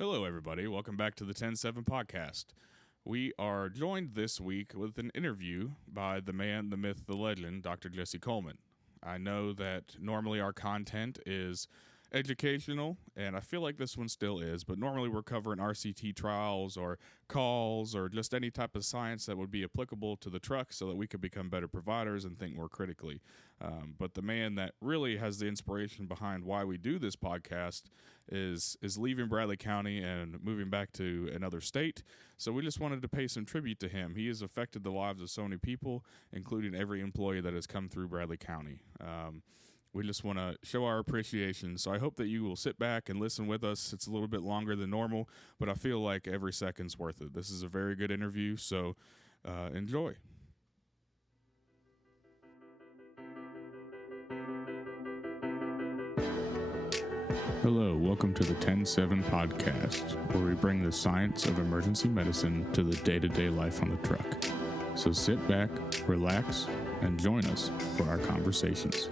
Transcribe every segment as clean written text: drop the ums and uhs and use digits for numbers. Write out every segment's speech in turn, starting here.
Hello, everybody. Welcome back to the 10-7 podcast. We are joined this week with an interview by the man, the myth, the legend, Dr. Jesse Coleman. I know that normally our content is educational, and I feel like this one still is, but normally we're covering RCT trials or calls or just any type of science that would be applicable to the truck so that we could become better providers and think more critically. But the man that really has the inspiration behind why we do this podcast is leaving Bradley County and moving back to another state. So we just wanted to pay some tribute to him. He has affected the lives of so many people, including every employee that has come through Bradley County. We just want to show our appreciation. So I hope that you will sit back and listen with us. It's a little bit longer than normal, but I feel like every second's worth it. This is a very good interview, so enjoy. Hello, welcome to the 10-7 podcast, where we bring the science of emergency medicine to the day-to-day life on the truck. So sit back, relax, and join us for our conversations.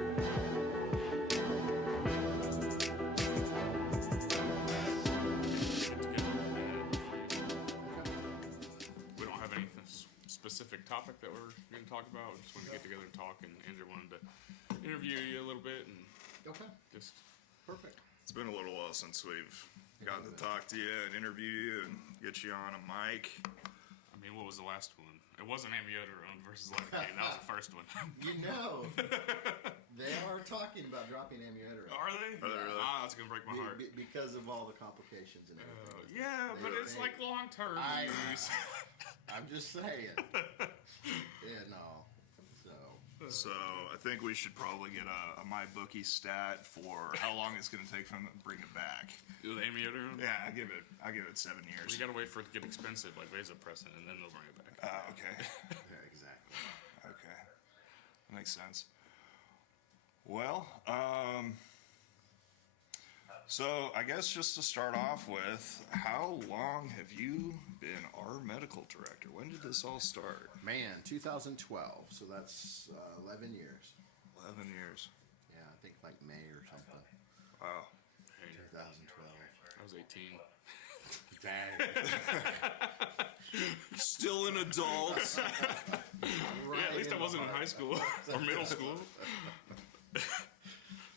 Specific topic that we're going to talk about. We just wanted to get together and talk, and Andrew wanted to interview you a little bit, and just perfect. It's been a little while since we've gotten to talk to you and interview you and get you on a mic. I mean, what was the last one? It wasn't amiodarone versus lidocaine. That was the first one. You know, they are talking about dropping amiodarone. Are they? Are they really? Ah, that's going to break my heart. Because of all the complications and everything. Yeah, but it's like long-term use. I'm just saying. Yeah, no. So I think we should probably get a MyBookie stat for how long it's going to take for them to bring it back. The amiodarone? Yeah, I give it 7 years. We got to wait for it to get expensive, like vasopressin, and then they'll bring it back. Okay. Yeah, exactly. Okay. Makes sense. Well, so I guess just to start off with, how long have you been our medical director? When did this all start? Man, 2012, so that's 11 years. 11 years. Yeah, I think like May or something. Wow. 2012. I was 18. Dang. Still an adult. Right, yeah, at least I wasn't in high school or middle school.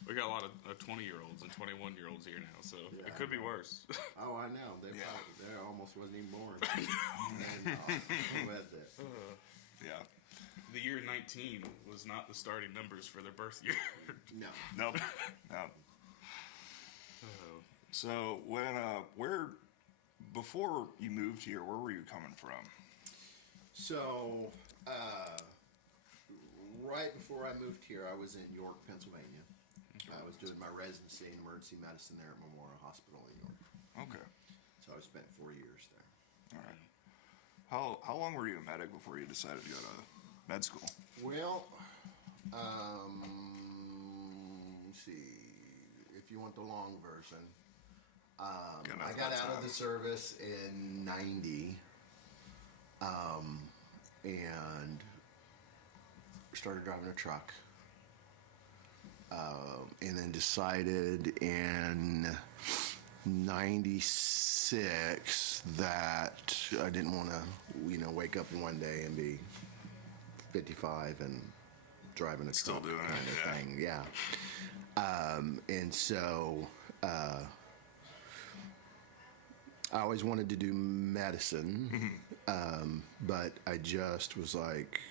We got a lot of 20-year-olds and 21-year-olds here now, so it could be worse. Oh, I know. They almost wasn't even born. Who had that? Yeah. The year 19 was not the starting numbers for their birth year. No. Nope. So before you moved here, where were you coming from? So, right before I moved here, I was in York, Pennsylvania. I was doing my residency in emergency medicine there at Memorial Hospital in York. Okay. So I spent 4 years there. All right. How long were you a medic before you decided to go to med school? Well, let's see. If you want the long version, I got out of the service in 90 and started driving a truck. And then decided in 96 that I didn't want to, wake up one day and be 55 and driving a Still truck doing kind it, of yeah. thing. Yeah. And so I always wanted to do medicine, but I just was like,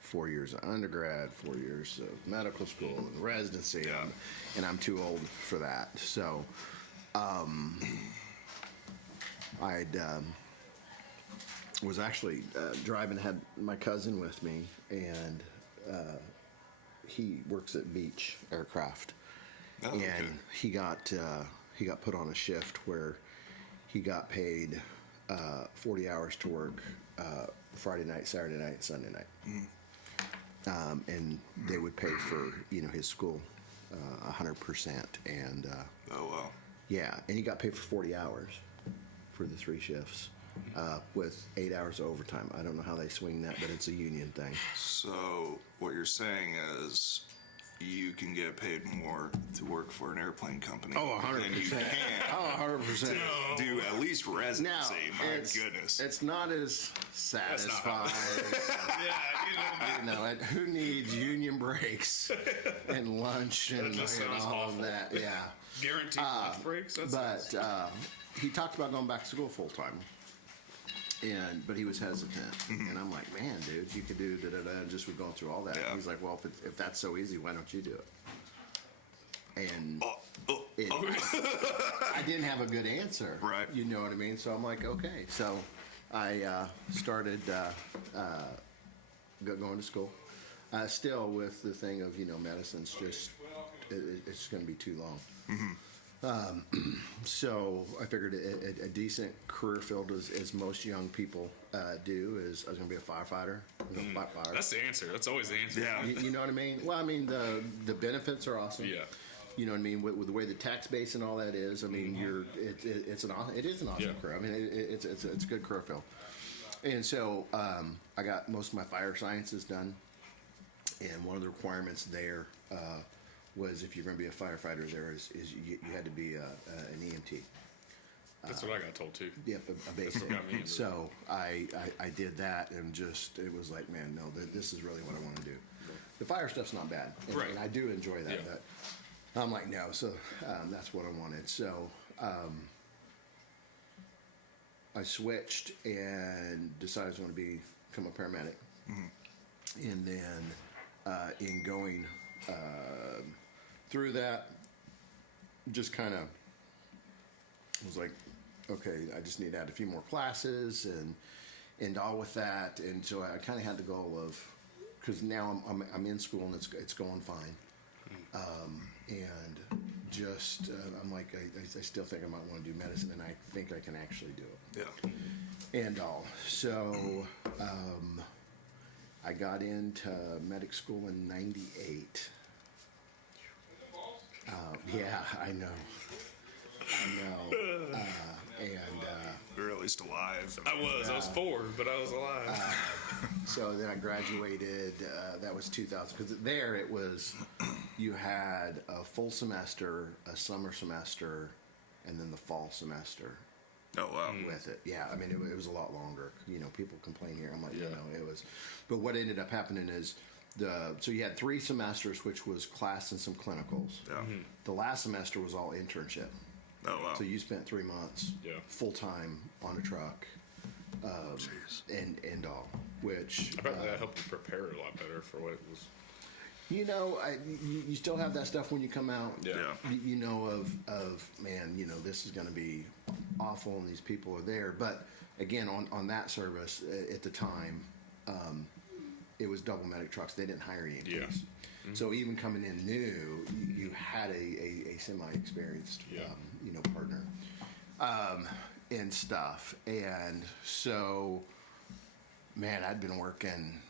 4 years of undergrad, 4 years of medical school and residency, Yeah. and I'm too old for that. So I was actually driving, had my cousin with me, and he works at Beach Aircraft, okay. And he got put on a shift where he got paid 40 hours to work Friday night, Saturday night, Sunday night. And they would pay for, his school 100%. And Oh, wow. yeah, and he got paid for 40 hours for the 3 shifts with 8 hours of overtime. I don't know how they swing that, but it's a union thing. So what you're saying is you can get paid more to work for an airplane company Oh, 100%. than you can Oh, 100%. to do at least residency. Now, My goodness. it's not as satisfying. You know, who needs union breaks and lunch and all of that? Yeah. Guaranteed lunch breaks. But he talked about going back to school full time. But he was hesitant, and I'm like, man, dude, you could do just with going through all that. Yeah. He's like, well, if that's so easy, why don't you do it? And I didn't have a good answer, Right. You know what I mean? So I'm like, okay. So I started going to school, still with the thing of medicine's just it's going to be too long. So I figured a decent career field, as most young people do, is I was going to be a firefighter. Fight fire. That's the answer. That's always the answer. Yeah. You know what I mean? Well, I mean the benefits are awesome. Yeah. You know what I mean? With the way the tax base and all that is, I mean, it is an awesome career. I mean, it's a good career field. And so I got most of my fire sciences done, and one of the requirements there was if you're going to be a firefighter there is you had to be an EMT. That's what I got told too. Yep, a basic. got me into So I did that, and just it was like, man, no, this is really what I want to do. The fire stuff's not bad, and I do enjoy that. Yeah. But I'm like, no, so that's what I wanted. So I switched and decided I was going to become a paramedic, and then in going through that, just kind of was like, okay, I just need to add a few more classes and all with that, and so I kind of had the goal of, because now I'm in school and it's going fine, and just I'm like I still think I might want to do medicine, and I think I can actually do it. Yeah. And all. So I got into medic school in '98. Yeah, I know. You're at least alive. I was 4, but I was alive. So then I graduated. That was 2000. Because there it was, you had a full semester, a summer semester, and then the fall semester. Oh, wow. With it, yeah. I mean, it was a lot longer. People complain here. I'm like, it was. But what ended up happening is so you had 3 semesters, which was class and some clinicals. Yeah. The last semester was all internship. Oh, wow. So you spent 3 months full time on a truck, and all, which I bet that helped you prepare a lot better for what it was. You still have that stuff when you come out. Yeah. You know of man, this is going to be awful, and these people are there. But again, on that service at the time, it was double medic trucks. They didn't hire EMTs. Yeah. So even coming in new, you had a semi-experienced, partner, and stuff. And so, man, I'd been working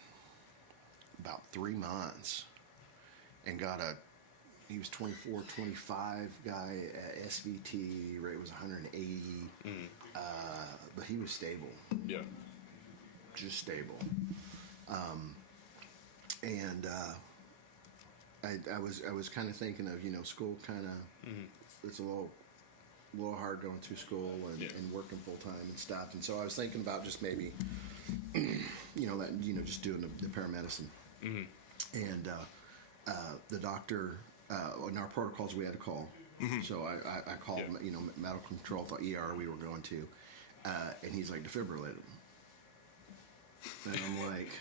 about 3 months and he was 24, 25 guy at SVT, rate was 180, but he was stable. Yeah. Just stable. And I was kind of thinking of school kind of it's a little hard going through school and working full time and stuff, and so I was thinking about just maybe just doing the paramedicine, and the doctor in our protocols we had to call, so I called medical control, thought ER we were going to, and he's like, defibrillate him, and I'm like,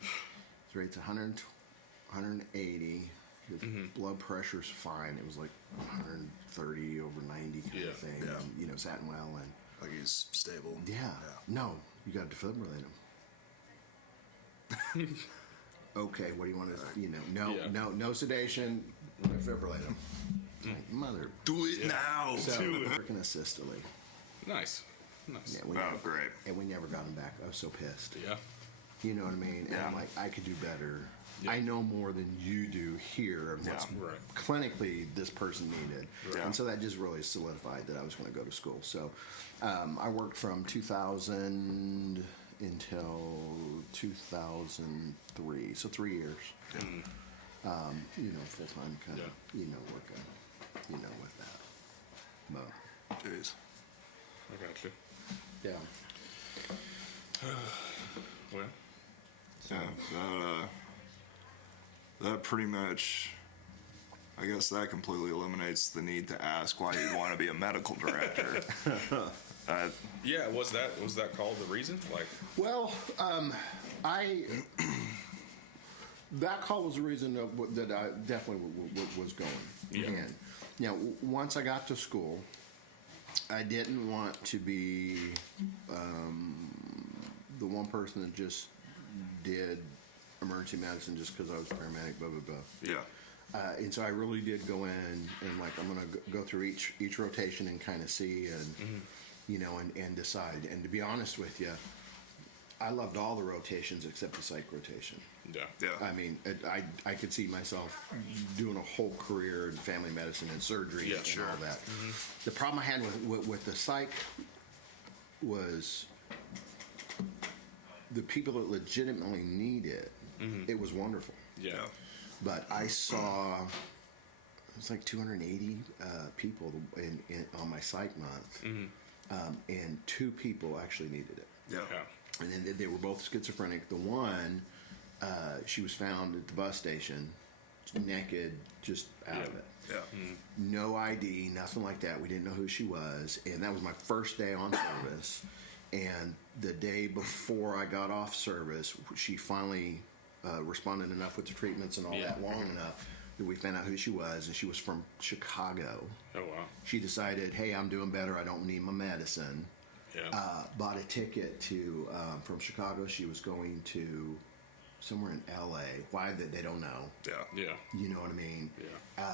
his rate's 180. His blood pressure's fine. It was like 130 over 90 kind of thing. Yeah. And, sat well, and Like he's stable. yeah. No, you got to defibrillate him. Okay, what do you want to? No sedation. Defibrillate him. Like, mother. Do it now. So working a systole. Nice. Yeah, Great. And we never got him back. I was so pissed. Yeah. You know what I mean? And I'm like, I could do better. Yeah. I know more than you do here of what's clinically this person needed. Right. And so that just really solidified that I was going to go to school. So I worked from 2000 until 2003, so 3 years. full time kind of, working, with that. But Jeez. I got you. yeah, Well, Yeah, that pretty much, I guess that completely eliminates the need to ask why you'd want to be a medical director. yeah. Was that called the reason? Like, well, that call was the reason that I definitely was going. Yeah. And now, once I got to school, I didn't want to be the one person that just did emergency medicine just because I was paramedic, blah, blah, blah. Yeah. And so I really did go in and like, I'm going to go through each rotation and kind of see and, and decide. And to be honest with you, I loved all the rotations except the psych rotation. yeah. Yeah. I mean, I could see myself doing a whole career in family medicine and surgery Yeah, and sure. all that. The problem I had with the psych was the people that legitimately need it. It was wonderful. Yeah. But I saw it was like 280 people on my psych month, and 2 people actually needed it. Yeah. Yeah. And then they were both schizophrenic. The one, she was found at the bus station, naked, just out of it. Yeah. No ID, nothing like that. We didn't know who she was. And that was my first day on service. And the day before I got off service, she finally responded enough with the treatments and all that long enough that we found out who she was. And she was from Chicago. Oh wow. She decided, hey, I'm doing better. I don't need my medicine. Yeah. Bought a ticket to from Chicago. She was going to somewhere in L.A. Why they don't know. Yeah. Yeah. You know what I mean? Yeah.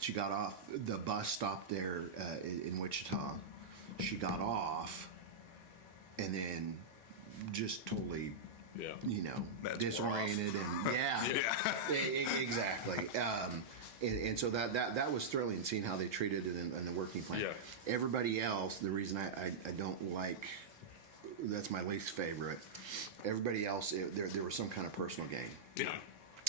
She got off. The bus stopped there in Wichita. She got off, and then just totally, Yeah. Meds disoriented and exactly. And so that was thrilling, seeing how they treated it in the working plan. Yeah. Everybody else, the reason I don't like, that's my least favorite. Everybody else, there was some kind of personal gain. Yeah.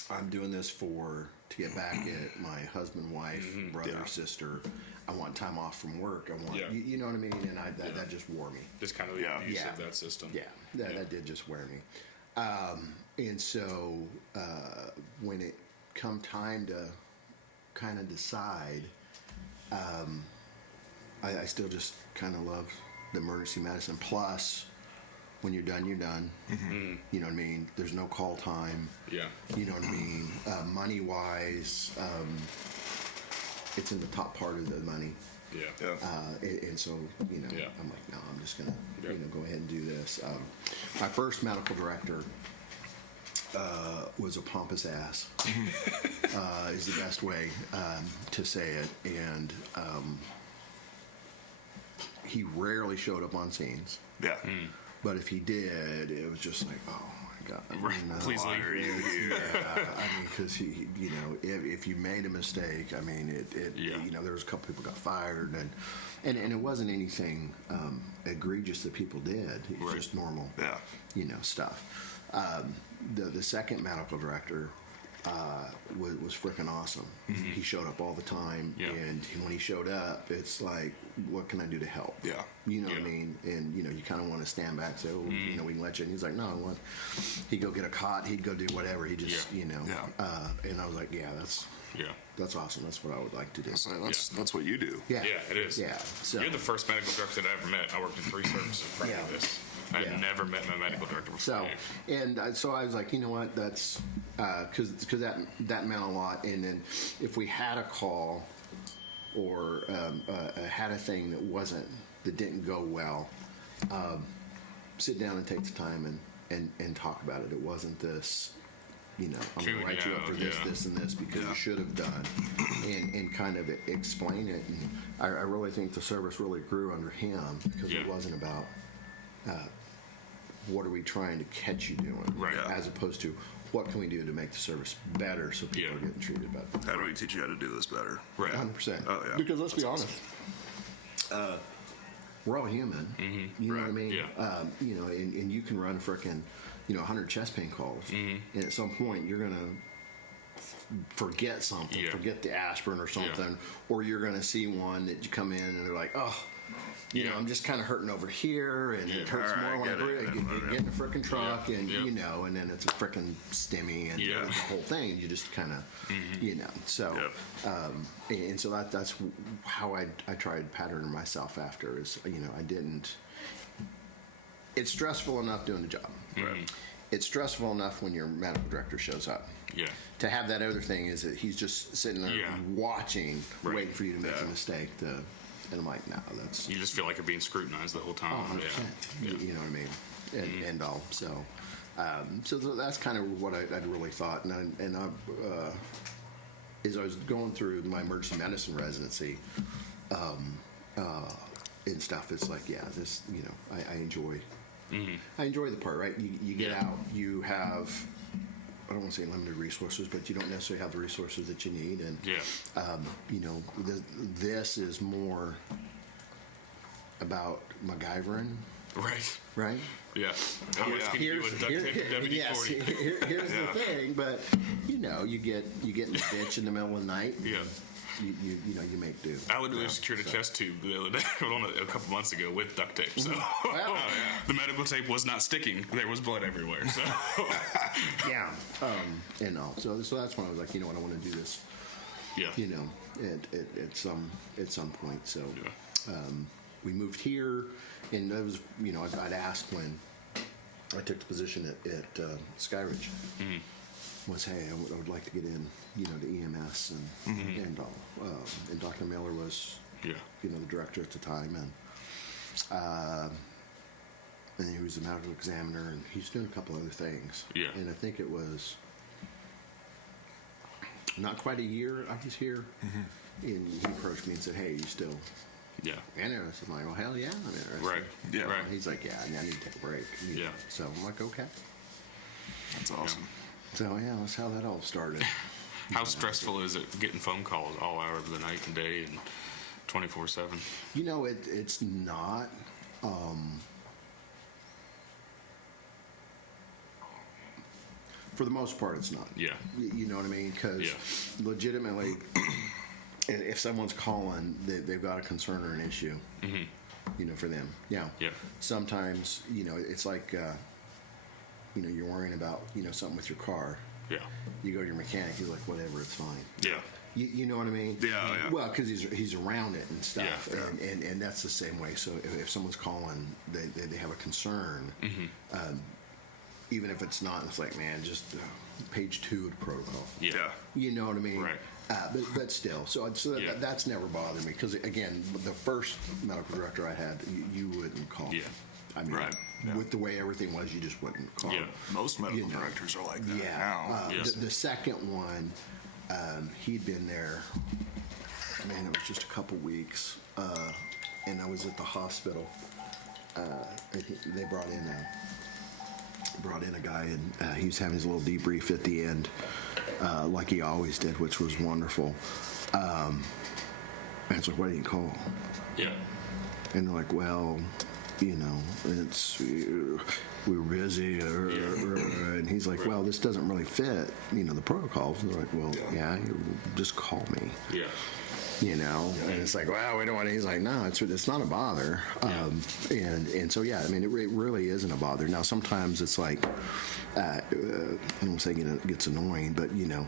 I'm doing this to get back at my husband, wife, brother, Yeah. sister. I want time off from work. I want, Yeah. you know what I mean? And that just wore me. Just kind of the Yeah. abuse Yeah. of that system. Yeah, that did just wear me. And so when it come time to kind of decide, I still just kind of love the emergency medicine. Plus, when you're done, you're done. You know what I mean? There's no call time. Yeah. You know what I mean? Money-wise, it's in the top part of the money. Yeah. Yeah. And so, Yeah. I'm like, no, I'm just going to, Yeah. go ahead and do this. My first medical director was a pompous ass, is the best way to say it. And he rarely showed up on scenes. Yeah. But if he did, it was just like, oh my God. Please leave. I mean, because he, if you made a mistake, I mean, there was a couple people got fired, and it wasn't anything egregious that people did. It was just normal, stuff. The second medical director was freaking awesome. He showed up all the time, and when he showed up, it's like, what can I do to help? Yeah. You know what I mean? And, you kind of want to stand back and say, oh, we can let you. And he's like, no, he'd go get a cot. He'd go do whatever. He just, and I was like, that's awesome. That's what I would like to do. So that's what you do. Yeah. Yeah, it is. Yeah. So, You're the first medical director that I ever met. I worked in 3 services prior to this. I had never met my medical director before. So I was like, you know what? That's because that meant a lot. And then if we had a call or had a thing that didn't go well, sit down and take the time and talk about it. It wasn't this, I'm going to write you up for this, and this because you should have done, and kind of explain it. And I really think the service really grew under him because it wasn't about what are we trying to catch you doing, as opposed to what can we do to make the service better so people are getting treated better. How do we teach you how to do this better? Right. 100%. Oh, yeah. Because let's be honest, we're all human. You know what I mean? Yeah. And you can run frickin', 100 chest pain calls, and at some point you're gonna forget something, Yeah. forget the aspirin or something, or you're going to see one that you come in and they're like, oh, you know, I'm just kind of hurting over here, and it hurts all right, more when I get in the frickin' truck, and you know, and then it's a frickin' stimmy, and the whole thing, and you just kind of, you know, so, and so that's how I tried patterning myself after is, you know, I didn't. It's stressful enough doing the job. Right. It's stressful enough when your medical director shows up. Yeah. To have that other thing is that he's just sitting there watching, waiting for you to make a mistake. And I'm like, no, that's. You just feel like you're being scrutinized the whole time. Oh, 100%. You know what I mean? And all. So, so that's kind of what I'd really thought. And as I was going through my emergency medicine residency, and stuff, it's like, yeah, this, you know, I enjoy. I enjoy the part, right? You get out, you have, I don't want to say limited resources, but you don't necessarily have the resources that you need. And, you know, this is more about MacGyvering. Right. Right? Yeah. How much can you do with duct tape and WD-40? Yes, here's the thing, but, you know, you get in the ditch in the middle of the night. Yeah. You know, you make do. I literally secured a chest tube the other day, a couple months ago, with duct tape. So the medical tape was not sticking. There was blood everywhere. So yeah, and all. So that's when I was like, you know what, I want to do this. Yeah. You know, at some point. So we moved here, and that was, you know, I'd asked when I took the position at Skyridge. Was, hey, I would like to get in, you know, to EMS and all. And Dr. Miller was, you know, the director at the time, and he was a medical examiner, and he's doing a couple other things. Yeah. And I think it was not quite a year I was here, and he approached me and said, hey, you still interested? I'm like, well, hell yeah, I'm interested. Right. Yeah. Right. He's like, yeah, I need to take a break. You know? So I'm like, okay. That's awesome. So yeah, that's how that all started. How stressful is it getting phone calls all hours of the night and day and 24/7? You know, it's not. For the most part, it's not. Yeah. You know what I mean? Because legitimately, if someone's calling, they've got a concern or an issue. You know, for them. Yeah. Sometimes, you know, it's like. You know, you're worrying about, you know, something with your car. Yeah. You go to your mechanic, he's like, whatever, it's fine. Yeah. You know what I mean? Yeah. Well, because he's around it and stuff. Yeah. And that's the same way. So if someone's calling, they have a concern, even if it's not, it's like, man, just page 2 of the protocol. Yeah. You know what I mean? Right. But still, so that's never bothered me. Because, again, the first medical director I had, you wouldn't call. Yeah. I mean, with the way everything was, you just wouldn't call. Yeah, most medical directors are like that now. The second one, he'd been there, man, it was just a couple weeks, and I was at the hospital. They brought in a guy, and he was having his little debrief at the end, like he always did, which was wonderful. And it's like, why didn't you call? Yeah. And they're like, well, you know, we were busy, and he's like, well, this doesn't really fit, you know, the protocols. And they're like, well, just call me. Yeah. You know, and it's like, well, we don't want to. He's like, no, it's not a bother. And so, I mean, it really isn't a bother. Now, sometimes it's like, I don't want to say it gets annoying, but, you know,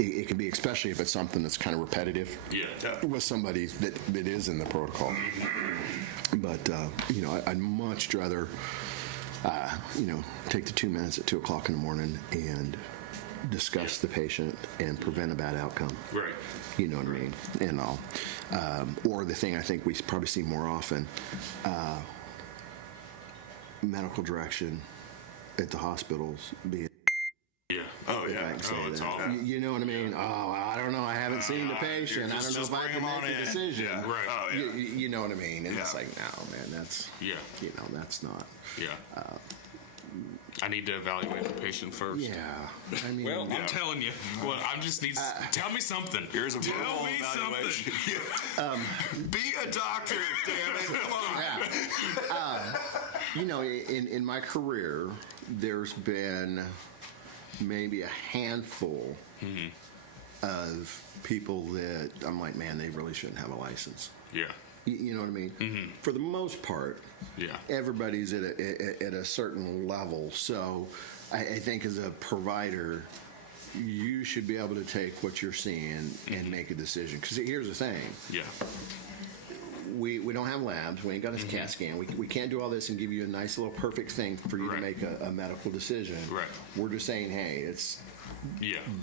it can be, especially if it's something that's kind of repetitive with somebody that is in the protocol. But, you know, I'd much rather, you know, take the 2 minutes at 2 o'clock in the morning and discuss the patient and prevent a bad outcome. Right. You know what I mean? And all. Or the thing I think we probably see more often, medical direction at the hospitals, be it. Yeah. Oh, yeah. It's awful. You know what I mean? Oh, I don't know. I haven't seen the patient. I don't know if I can make a decision. Yeah. Right. Oh, yeah. You know what I mean? And it's like, no, man, that's, you know, that's not. Yeah. I need to evaluate the patient first. Yeah. I mean, well, I'm telling you. Well, I just need. Tell me something. Here's a tell me evaluation. Something. Be a doctor, damn it! Come on. You know, in my career, there's been maybe a handful of people that I'm like, man, they really shouldn't have a license. Yeah. You know what I mean? For the most part, everybody's at a certain level. So I think as a provider, you should be able to take what you're seeing and make a decision. Because here's the thing. Yeah. We don't have labs. We ain't got a CAT scan. We can't do all this and give you a nice little perfect thing for you to make a medical decision. Right. We're just saying, hey, it's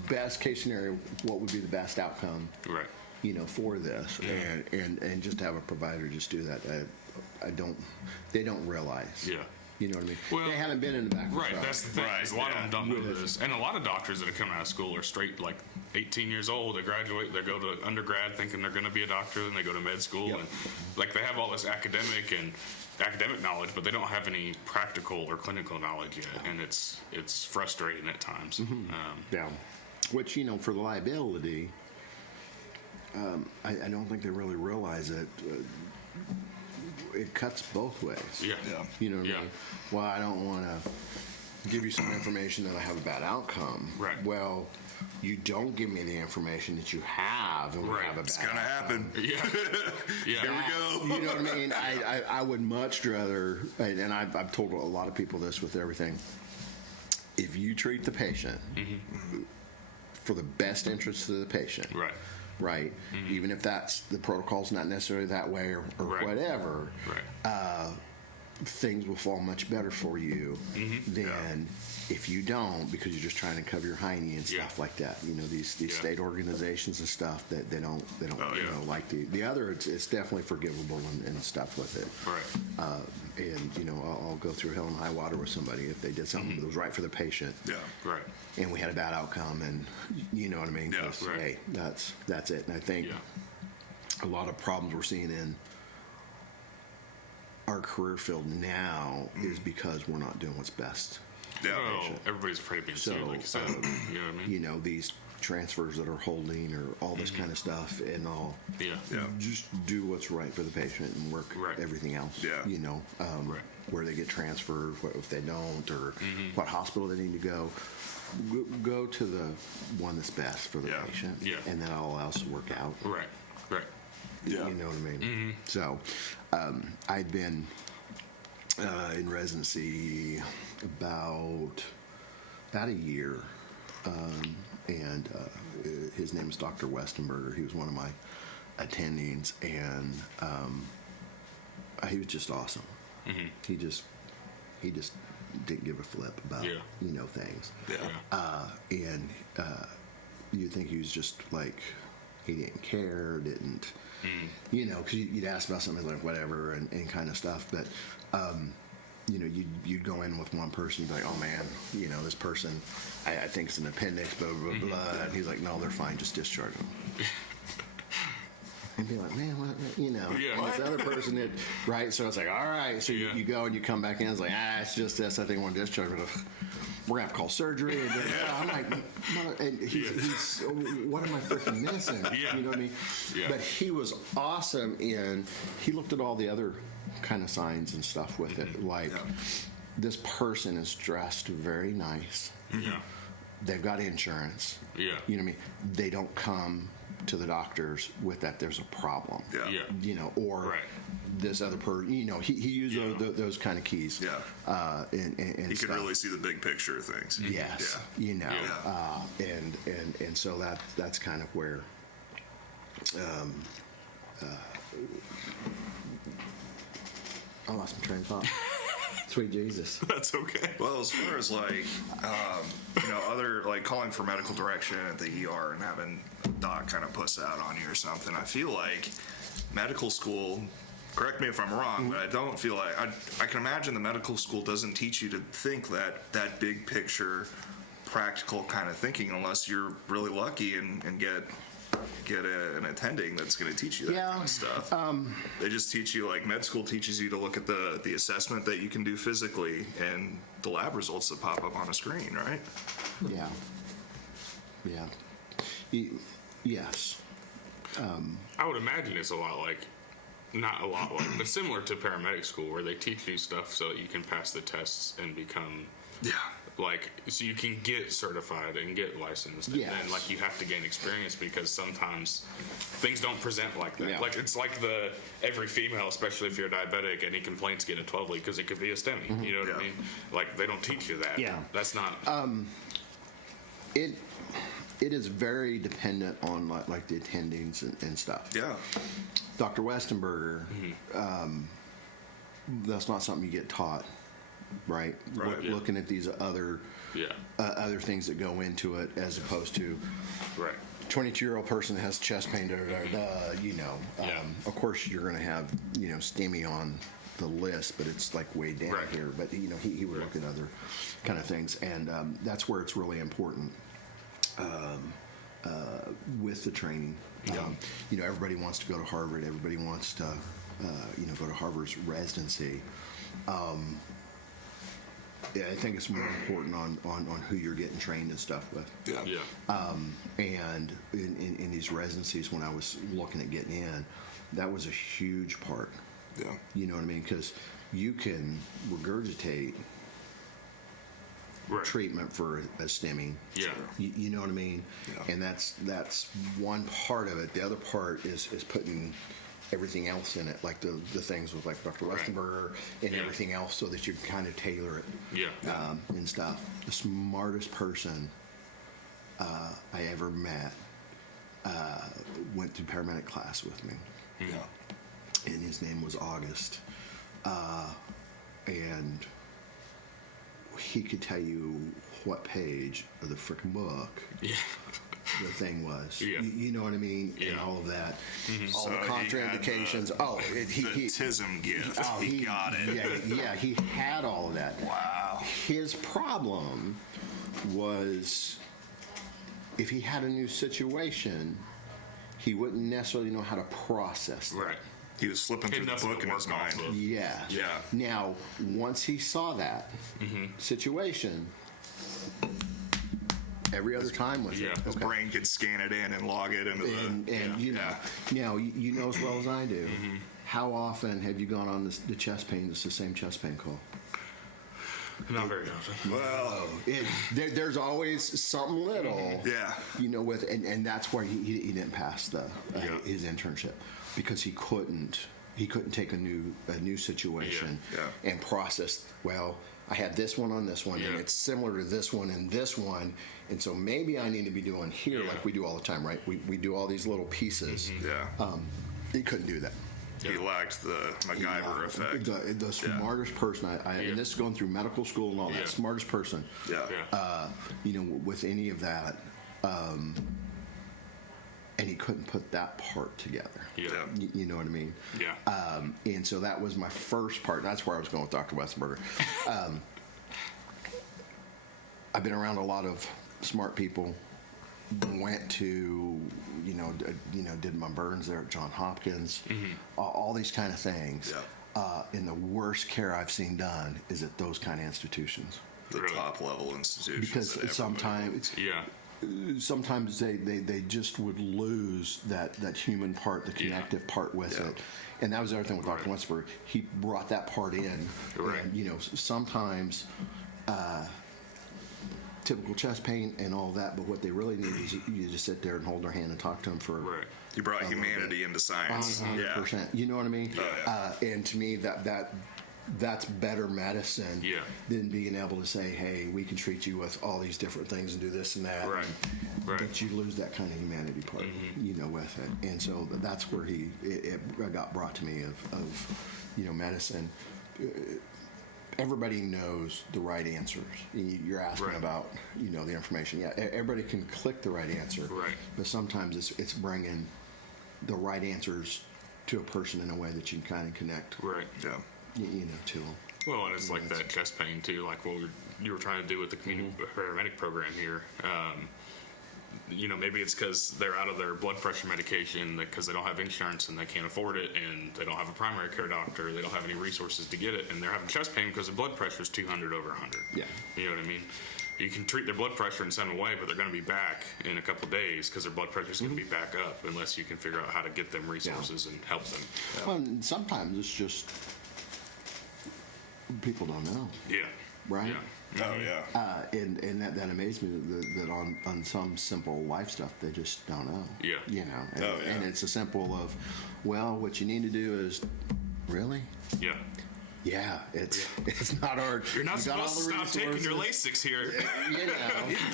best case scenario, what would be the best outcome? Right. You know, for this, and just to have a provider just do that. They don't realize. Yeah. You know what I mean? Well, they haven't been in the back of the Right, truck. that's the thing. Is a lot of them don't know this. And a lot of doctors that are coming out of school are straight, like 18 years old. They graduate, they go to undergrad thinking they're going to be a doctor, and they go to med school. And like they have all this academic knowledge, but they don't have any practical or clinical knowledge yet. And it's frustrating at times. Which, you know, for the liability, I don't think they really realize it. It cuts both ways. Yeah. You know what I mean? Well, I don't want to give you some information that I have a bad outcome. Right. Well, you don't give me the information that you have, and we have a bad outcome. It's gonna happen. Yeah. Here we go. You know what I mean? I would much rather, and I've told a lot of people this with everything. If you treat the patient for the best interest of the patient, right? Even if that's the protocol's not necessarily that way or whatever, things will fall much better for you than if you don't, because you're just trying to cover your hiney and stuff like that. You know, these state organizations and stuff that they don't like the other. It's definitely forgivable and stuff with it. Right. And you know, I'll go through hell and high water with somebody if they did something that was right for the patient. Yeah. Right. And we had a bad outcome, and you know what I mean? Hey, that's it. And I think a lot of problems we're seeing in our career field now is because we're not doing what's best. Everybody's afraid of being sued, like you said. You know what I mean? You know, these transfers that are holding or all this kind of stuff and all. Just do what's right for the patient and work everything else. You know, where they get transferred, if they don't, or what hospital they need to go. Go to the one that's best for the patient, and then all else will work out. Right. You know what I mean? So, I'd been in residency about a year, and his name is Dr. Westenberger. He was one of my attendings, and he was just awesome. He just didn't give a flip about things. And you think he was just like, he didn't care, didn't you know, because you'd ask about something like whatever and kind of stuff, but you know, you'd go in with one person, you'd be like, oh man, you know, this person I think it's an appendix, blah blah blah, and he's like, no, they're fine, just discharge them. And be like, man, what, you know, and this other person that, right? So it's like, all right, so you go and you come back in, it's like, it's just this, I think I want to discharge them. We're gonna have to call surgery. And I'm like, and he's what am I freaking missing? You know what I mean? But he was awesome in, he looked at all the other kind of signs and stuff with it. Like, this person is dressed very nice. They've got insurance. You know what I mean? They don't come to the doctors with that there's a problem. You know, or this other person, you know, he used those kind of keys. And he stuff. could really see the big picture of things. Yes. You know, and so that's kind of where I lost my train of thought. Sweet Jesus. That's okay. Well, as far as like, you know, other, like calling for medical direction at the ER and having a doc kind of puss out on you or something, I feel like medical school, correct me if I'm wrong, but I don't feel like, I can imagine the medical school doesn't teach you to think that big picture, practical kind of thinking unless you're really lucky and get an attending that's going to teach you that kind of stuff. They just teach you, like med school teaches you to look at the assessment that you can do physically and the lab results that pop up on a screen, right? Yes. I would imagine it's a lot like, not a lot like, but similar to paramedic school, where they teach you stuff so that you can pass the tests and become like, so you can get certified and get licensed, and Yes. then like you have to gain experience because sometimes things don't present like that. Yeah. Like it's like every female, especially if you're diabetic, any complaints get a 12 lead because it could be a STEMI. You know what I mean? Like they don't teach you that. Yeah. That's not. It is very dependent on like the attendings and stuff. Yeah. Dr. Westenberger, that's not something you get taught, right? Right. Looking at these other other things that go into it, as opposed to Right. 22-year-old person that has chest pain, you know. Yeah. Of course, you're going to have, you know, STEMI on the list, but it's like way down Right. here. But, you know, he would look at other kind of things. And that's where it's really important with the training. You know, everybody wants to go to Harvard. Everybody wants to, you know, go to Harvard's residency. Yeah, I think it's more important on who you're getting trained and stuff with. Yeah. Yeah. And in these residencies, when I was looking at getting in, that was a huge part. Yeah. You know what I mean? Because you can regurgitate Right. treatment for a STEMI. Yeah. You know what I mean? Yeah. And that's one part of it. The other part is putting everything else in it, like the things with like Dr. Right. Westenberger and Yeah. everything else, so that you can kind of tailor it. Yeah. And stuff. The smartest person I ever met went to paramedic class with me, Yeah. and his name was August. And he could tell you what page of the frickin' book Yeah. the thing was. Yeah. You know what I mean? And Yeah. all of that. All So the he had contraindications. The TISM gift. He got it. Yeah, he had all of that. Wow. His problem was if he had a new situation, he wouldn't necessarily know how to process it. Right. He was flipping through the Nothing book to in his work off mind. of. Yeah. Yeah. Now, once he saw that situation, every other time with Yeah. it. His brain could scan it in and log it into And you know, now you know as well as I do. How often have you gone on the chest pain? It's the same chest pain call. Not very often. Well, There's always something little. yeah. You know, with and that's why he didn't pass his internship, because he couldn't take a new situation Yeah. and process. Well, I had this one on this one, and Yeah. it's similar to this one and this one, and so maybe I need to be doing here Yeah. like we do all the time, right? We do all these little pieces. Yeah. He couldn't do that. He lacked the MacGyver effect. The smartest person, and this is going through medical school and all Yeah. that, smartest person, Yeah. Yeah. you know, with any of that, and he couldn't put that part together. Yeah. You know what I mean? Yeah. And so that was my first part. That's where I was going with Dr. Westenberger. I've been around a lot of smart people. Went to, did my burns there at Johns Hopkins, all these kind of things. Yeah. And the worst care I've seen done is at those kind of institutions. The Really? top level institutions. Because that everybody- sometimes they just would lose that human part, the connective part with Yeah. it. And that was the other thing with Dr. Right. Westenberger. He brought that part in. Right. And, you know, sometimes typical chest pain and all that, but what they really need is you just sit there and hold their hand and talk to them for Right. He brought a little humanity bit. into science. 100%. You know what I mean? Oh, yeah. And to me, that's better medicine Yeah. than being able to say, hey, we can treat you with all these different things and do this and that. Right. Right. But you lose that kind of humanity part, you know, with it. And so that's where it got brought to me of medicine. Everybody knows the right answers. You're asking Right. about, the information. Yeah, everybody can click the right answer. Right. But sometimes it's bringing the right answers to a person in a way that you can kind of connect, Right. Yeah. To them. Well, and it's like that chest pain too, like what you were trying to do with the community paramedic program here. Maybe it's because they're out of their blood pressure medication because they don't have insurance and they can't afford it, and they don't have a primary care doctor. They don't have any resources to get it, and they're having chest pain because their blood pressure is 200 over 100. Yeah. You know what I mean? You can treat their blood pressure and send them away, but they're going to be back in a couple of days because their blood pressure is going to be back up unless you can figure out how to get them resources and help them. Well, and sometimes it's just people don't know. Yeah. right? Yeah. Oh yeah. And that amazed me that on some simple life stuff they just don't know. Yeah. You know. And, Oh, yeah. and it's a simple of, well, what you need to do is, really? Yeah. Yeah, it's not hard. You're not You got all supposed to the stop taking your resources. Lasix here. You know. Even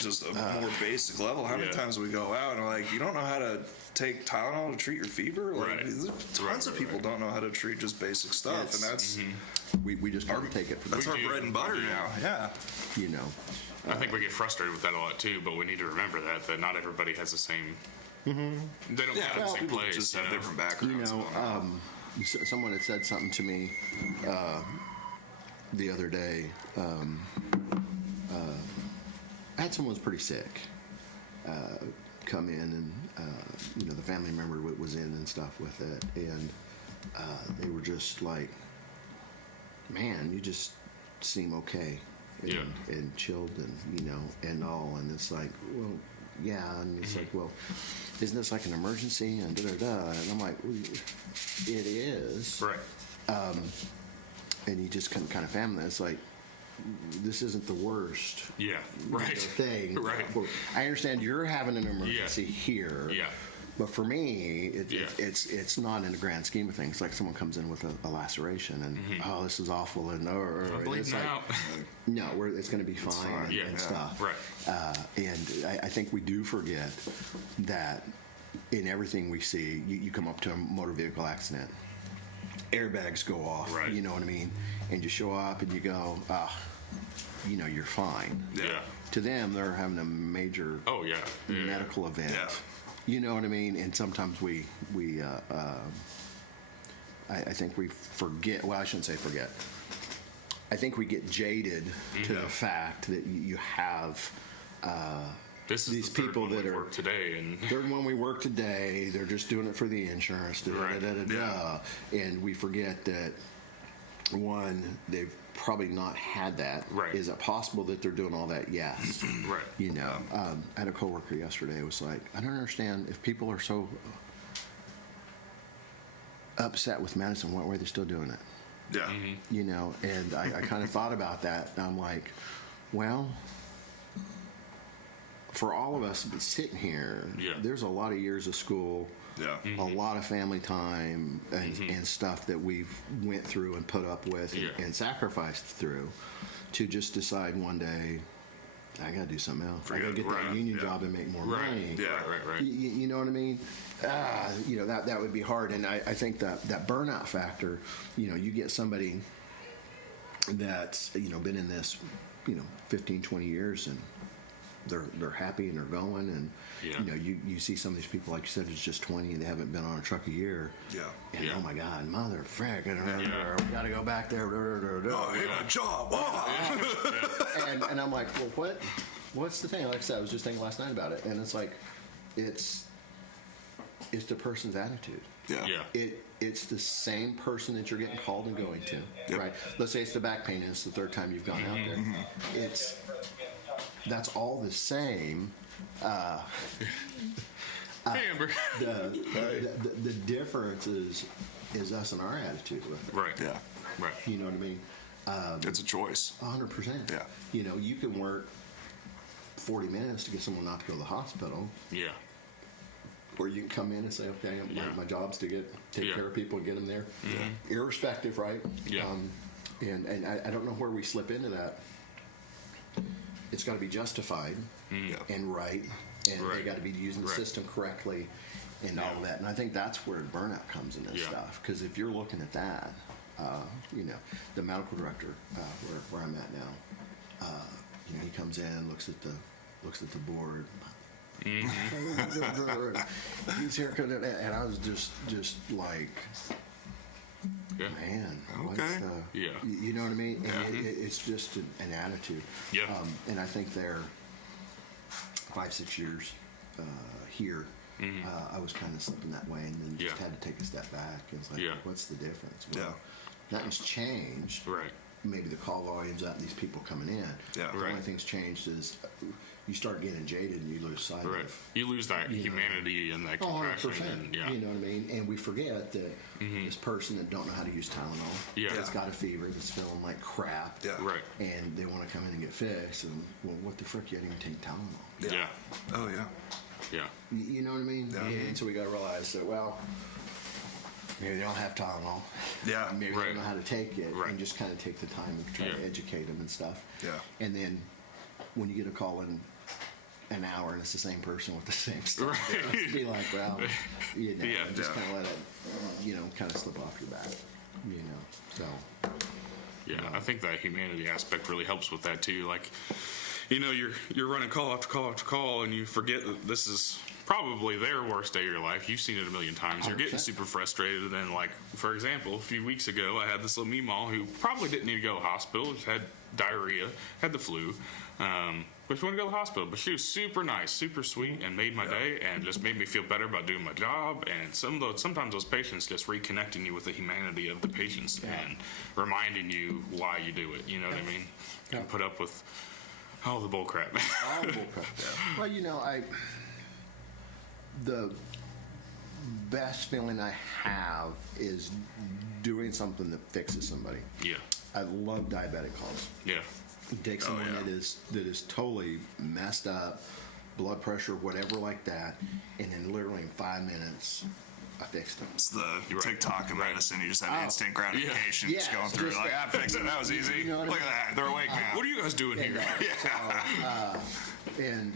just on a more basic level, how many Yeah. times we go out and like, you don't know how to take Tylenol to treat your fever? Like, Right. Tons of people don't know how to treat just basic stuff, Yes. and that's We just can't take it for that's our do. bread and butter now. Yeah. you know. I think we get frustrated with that a lot too, but we need to remember that not everybody has the same. They don't Yeah, have the same people place. just have you know? different You backgrounds. know, someone had said something to me the other day. I had someone who was pretty sick come in, and the family member was in and stuff with it, and they were just like, "Man, you just seem okay." And, Yeah. and chilled, and and all, and it's like, well, yeah, and it's like, well, isn't this like an emergency, and and I'm like, well, it is, Right. and you just kind of family. It's like, this isn't the worst Yeah. Right. thing. Right. I understand you're having an emergency here. Yeah. But for me, Yeah. it's not in the grand scheme of things. Like someone comes in with a laceration, and oh, this is awful, and or I and bleed it's like, now. no, it's going to be fine, fine. and, Yeah. and Yeah. stuff. Right. And I think we do forget that in everything we see, you come up to a motor vehicle accident, airbags go off, Right. you know what I mean? And you show up and you go, you're fine. Yeah. To them, they're having a major Oh yeah. Yeah. medical event. Yeah. You know what I mean? And sometimes we I think we forget. Well, I shouldn't say forget. I think we get jaded to the fact that you have This is these the third people one that we are. work today, and They're when we work today. They're just doing it for the insurance. Right. And we forget that one, they've probably not had that. Right. Is it possible that they're doing all that? Yes. right. You know, I had a coworker yesterday who was like, I don't understand if people are so upset with medicine, why are they still doing it? Yeah. You know, and I kind of thought about that, and I'm like, well, for all of us sitting here, Yeah. there's a lot of years of school, Yeah. a lot of family time, and stuff that we've went through and put up with Yeah. and sacrificed through, to just decide one day, I got to do something else. I got to get that Right. union Yeah. job and make more Right. money. Yeah. Right. You know what I mean? That would be hard. And I think that burnout factor, you get somebody that's, been in this, 15, 20 years, and they're happy and they're going. And, Yeah. you see some of these people, like you said, it's just 20 and they haven't been on a truck a year. Yeah. And Yeah. oh my God, mother frick, we Yeah. got to go back there. Oh, I hate my job. Oh. And I'm like, well, what's the thing? Like I said, I was just thinking last night about it, and it's like, it's the person's attitude. Yeah. Yeah. It's the same person that you're getting called and going to, Yep. right? Let's say it's the back pain, and it's the third time you've gone out there. That's all the same. Hey, Amber. The difference is us and our attitude with it. Right. Yeah. Right. You know what I mean? It's a choice. 100%. Yeah. You can work 40 minutes to get someone not to go to the hospital, Yeah. or you can come in and say, okay, Yeah. my job's to take Yeah. care of people and get them there, irrespective, right? Yeah. And I don't know where we slip into that. It's got to be justified and right, and they Right. got to be using the Right. system correctly, and all of that. And I think that's where burnout comes in this Yeah. stuff. Because if you're looking at that, the medical director where I'm at now, he comes in, looks at the board. He's here, and I was just like, Yeah. man, Okay. what's the, Yeah. you know what I mean? Yeah. And it's just an attitude. Yeah. And I think they're 5-6 years here. I was kind of slipping that way, and then just Yeah. had to take a step back. And it's like, Yeah. what's the difference? Yeah. Nothing's changed. Right. Maybe the call volume's up, these people coming in. Yeah. The Right. only thing's changed is, you start getting jaded and you lose sight Right. of. You lose that humanity and that Oh, compassion. 100%. And, yeah. You know what I mean? And we forget that this person that don't know how to use Tylenol, Yeah. that's got a fever, that's feeling like crap, Yeah. Right. and they want to come in and get fixed. And, well, what the frick? You didn't even take Tylenol. Yeah. Oh yeah. Yeah. You know what I mean? Yeah. And so we got to realize that, well, maybe they don't have Tylenol. Yeah. Maybe they Right. don't know how to take it, Right. and just kind of take the time and try to Yeah. educate them and stuff. Yeah. And then when you get a call in an hour and it's the same person with the same stuff, Right. it's be like, well, you know, Yeah. just Yeah. kind of let it, kind of slip off your back, So, Yeah, I think that humanity aspect really helps with that too. Like, you're running call after call after call, and you forget that this is probably their worst day of your life. You've seen it a million times. You're getting 100%. super frustrated, and then, like, for example, a few weeks ago, I had this little meemaw who probably didn't need to go to the hospital. Just had diarrhea, had the flu, but she wanted to go to the hospital. But she was super nice, super sweet, and made my day, and just made me feel better about doing my job. And sometimes those patients just reconnecting you with the humanity of the patients and reminding you why you do it. You know what I mean? And put up with all the bull crap. all the bullcrap. Well, the best feeling I have is doing something that fixes somebody. Yeah. I love diabetic calls. Yeah. You take someone yeah. that is totally messed up, blood pressure, whatever like that, and then literally in 5 minutes, I fixed them. It's the right. TikTok of Right. medicine. You just have instant gratification. Yeah. Just going Yes, through it. just Like, that. I fixed it. That was easy. You know what I Look mean? at that. They're awake now. What are you guys doing here? And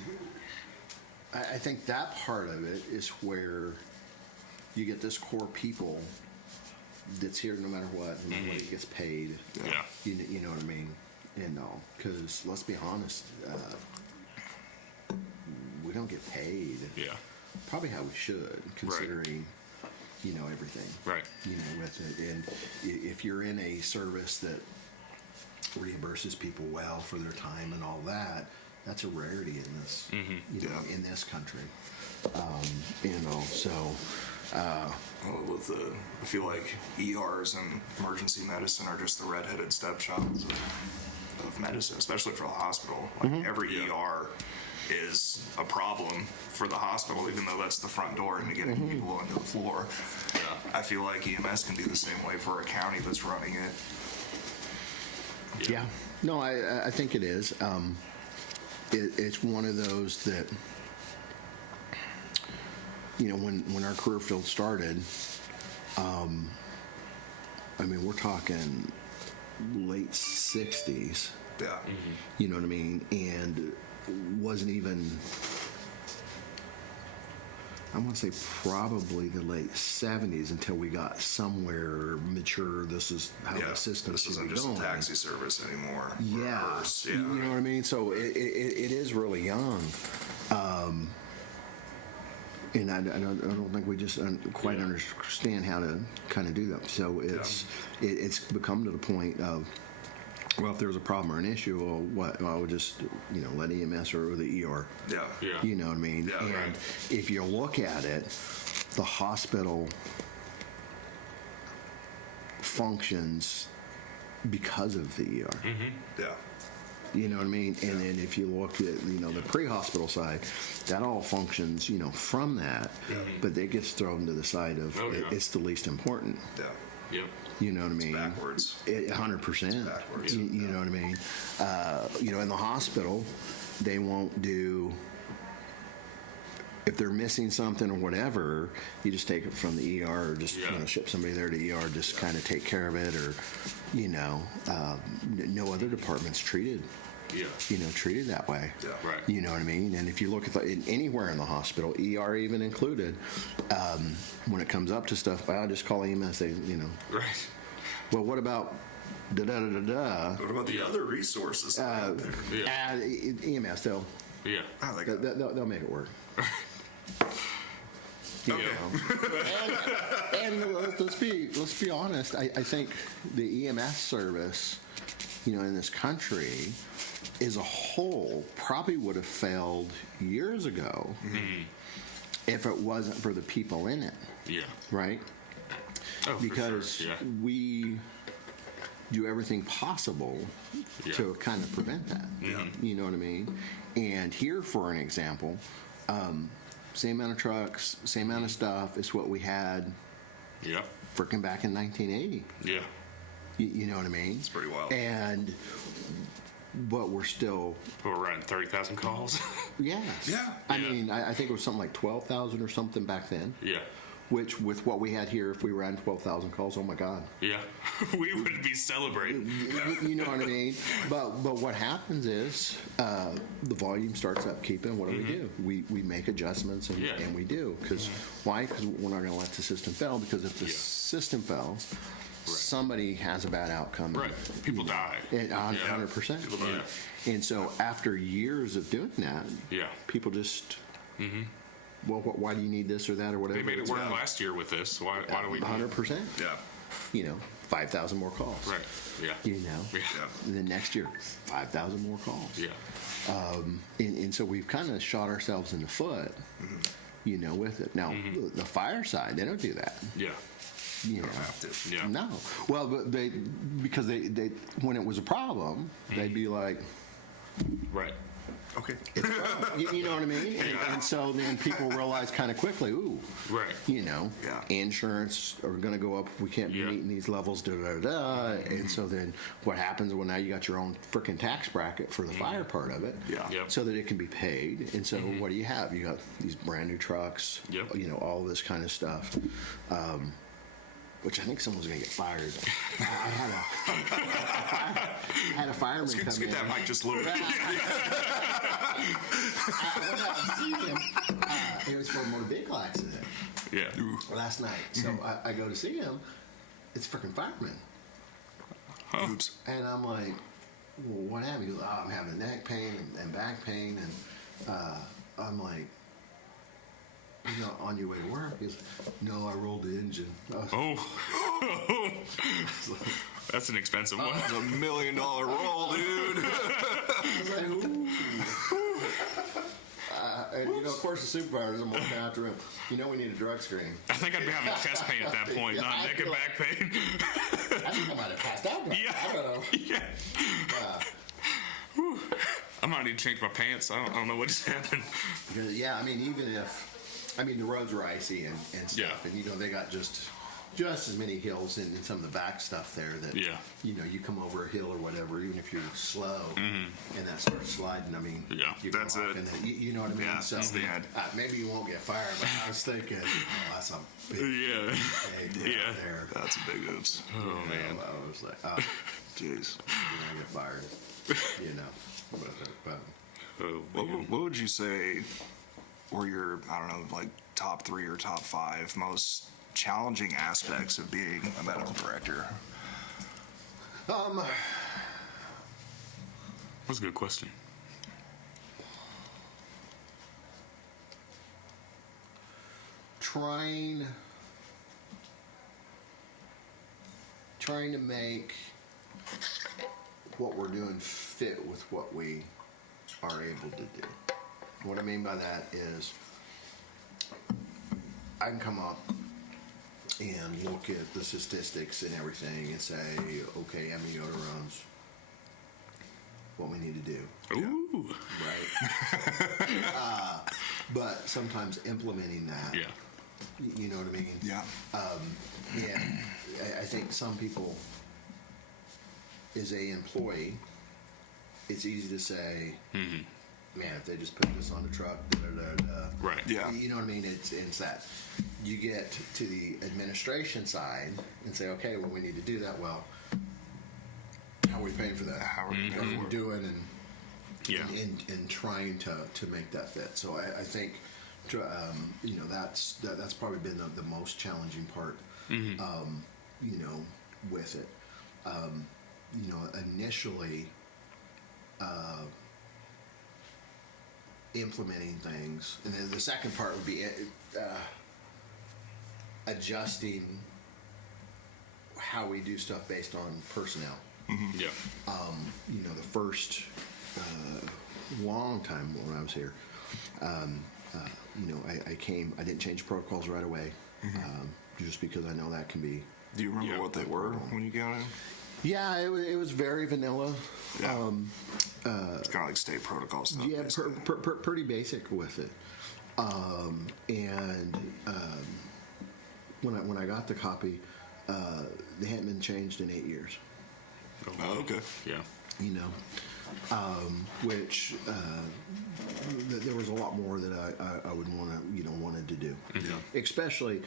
I think that part of it is where you get this core people that's here no matter what, no matter what he gets paid. Yeah. You know what I mean? And no, because let's be honest, we don't get paid Yeah. probably how we should, considering everything. Right. With it, and if you're in a service that reimburses people well for their time and all that, that's a rarity in this, in this country. So. Well, I feel like ERs and emergency medicine are just the redheaded stepchilds of medicine, especially for the hospital. Like every ER is a problem for the hospital, even though that's the front door into getting people onto the floor. I feel like EMS can be the same way for a county that's running it. Yeah. No, I think it is. It's one of those that, when our career field started, we're talking late 60s, Yeah. you know what I mean? And wasn't even, I want to say probably the late 70s until we got somewhere mature. This is how the system This should isn't be just going. a taxi service anymore. or Yeah. hearse. You know what I mean? So it is really young. And I don't think we just quite understand how to kind of do that. So it's become to the point of, well, if there's a problem or an issue, well, I would just let EMS or the ER. Yeah. Yeah. You know what I mean? Yeah, and right. if you look at it, the hospital functions because of the ER. Yeah. You know what I mean? And then if you look at, the pre-hospital side, that all functions, from that, but it gets thrown to the side of it's the least important. Yeah. Yep. You know what I mean? Backwards. 100%. backwards. You know what I mean? In the hospital, they won't do, if they're missing something or whatever, you just take it from the ER or just ship somebody there to ER, just kind of take care of it, or, no other department's treated. Yeah. Treated that way. Yeah. Right. You know what I mean? And if you look at anywhere in the hospital, ER even included, when it comes up to stuff, I'll just call EMS. Right. Well, what about da-da-da-da-da? What about the other resources that are out there? Yeah. EMS, they'll Yeah. Oh, they got- they'll make it work. Okay. And let's be honest. I think the EMS service, in this country, as a whole, probably would have failed years ago if it wasn't for the people in it. Yeah. Right? Oh, for Because sure. Yeah. we do everything possible to kind of prevent that. You know what I mean? And here, for an example, same amount of trucks, same amount of stuff is what we had freaking back in 1980. Yeah. You know what I mean? It's pretty wild. But we're still... We're running 30,000 calls. Yes. Yeah. I mean, I think it was something like 12,000 or something back then. Yeah. Which, with what we had here, if we ran 12,000 calls, oh my God. Yeah. We would be celebrating. You know what I mean? But what happens is the volume starts upkeeping. What do? We make adjustments, and we do. Because why? Because we're not going to let the system fail. Because if the system fails, somebody has a bad outcome. Right. People die. 100%. People die. And so after years of doing that, people just... Well, why do you need this or that or whatever? They made it work last year with this. Why do we? 100%. Yeah. 5,000 more calls. Right. Yeah. And then next year, 5,000 more calls. Yeah. And so we've kind of shot ourselves in the foot, with it. Now, the fire side, they don't do that. Yeah. You don't have to. Yeah. No. Well, but because they when it was a problem, they'd be like, right. Okay. you know what I mean? And so then people realize kind of quickly, ooh, right. Insurance are going to go up. We can't be meeting these levels, And so then what happens? Well, now you got your own freaking tax bracket for the fire part of it, so that it can be paid. And so what do you have? You got these brand new trucks, all this kind of stuff. Which I think someone's going to get fired. I had a fireman come in. Let's get that mic just loaded. It was for a motor vehicle accident. Yeah. Last night. So I go to see him. It's a freaking fireman. Oops. And I'm like, well, what happened? He goes, I'm having neck pain and back pain. And I'm like, on your way to work? He goes, no, I rolled the engine. That's an expensive one. That's $1 million roll, dude. And of course, the supervisors, I'm looking after him. We need a drug screen. I think I'd be having chest pain at that point, not neck and back pain. I think I might have passed out. I don't know. Yeah. I might need to change my pants. I don't know what just happened. Yeah, I mean, even if... the roads are icy and stuff, and they got just as many hills and some of the back stuff there that you come over a hill or whatever, even if you're slow and that starts sliding. You that's it. You know what I mean? Yeah, so that's the end. Maybe you won't get fired, but I was thinking, that's a big there. That's a big oops. Oh man, I was like, jeez, you're gonna get fired. But what would you say were your, top 3 or top 5 most challenging aspects of being a medical director? That's a good question. Trying to make what we're doing fit with what we are able to do. What I mean by that is I can come up and look at the statistics and everything and say, okay, amniotic runs, what we need to do. Ooh. Right? But sometimes implementing that, you know what I mean? Yeah. And I think some people, as a employee, it's easy to say, man, if they just put this on the truck, right? Yeah. You know what I mean? It's that you get to the administration side and say, okay, well, we need to do that. Well, how are we paying for that? How are we doing? And trying to make that fit. So I think, that's probably been the most challenging part. With it. Initially. Implementing things, and then the second part would be adjusting how we do stuff based on personnel. Yeah. The first long time when I was here, I came. I didn't change protocols right away, just because I know that can be. Do you remember what they were when you got in? Yeah, it was very vanilla. Yeah. It's kind of like state protocol stuff. Yeah, basically. pretty basic with it. When I got the copy, they hadn't been changed in 8 years. Oh, okay. Yeah. You know, which there was a lot more that I would wanted to do. Yeah. Especially,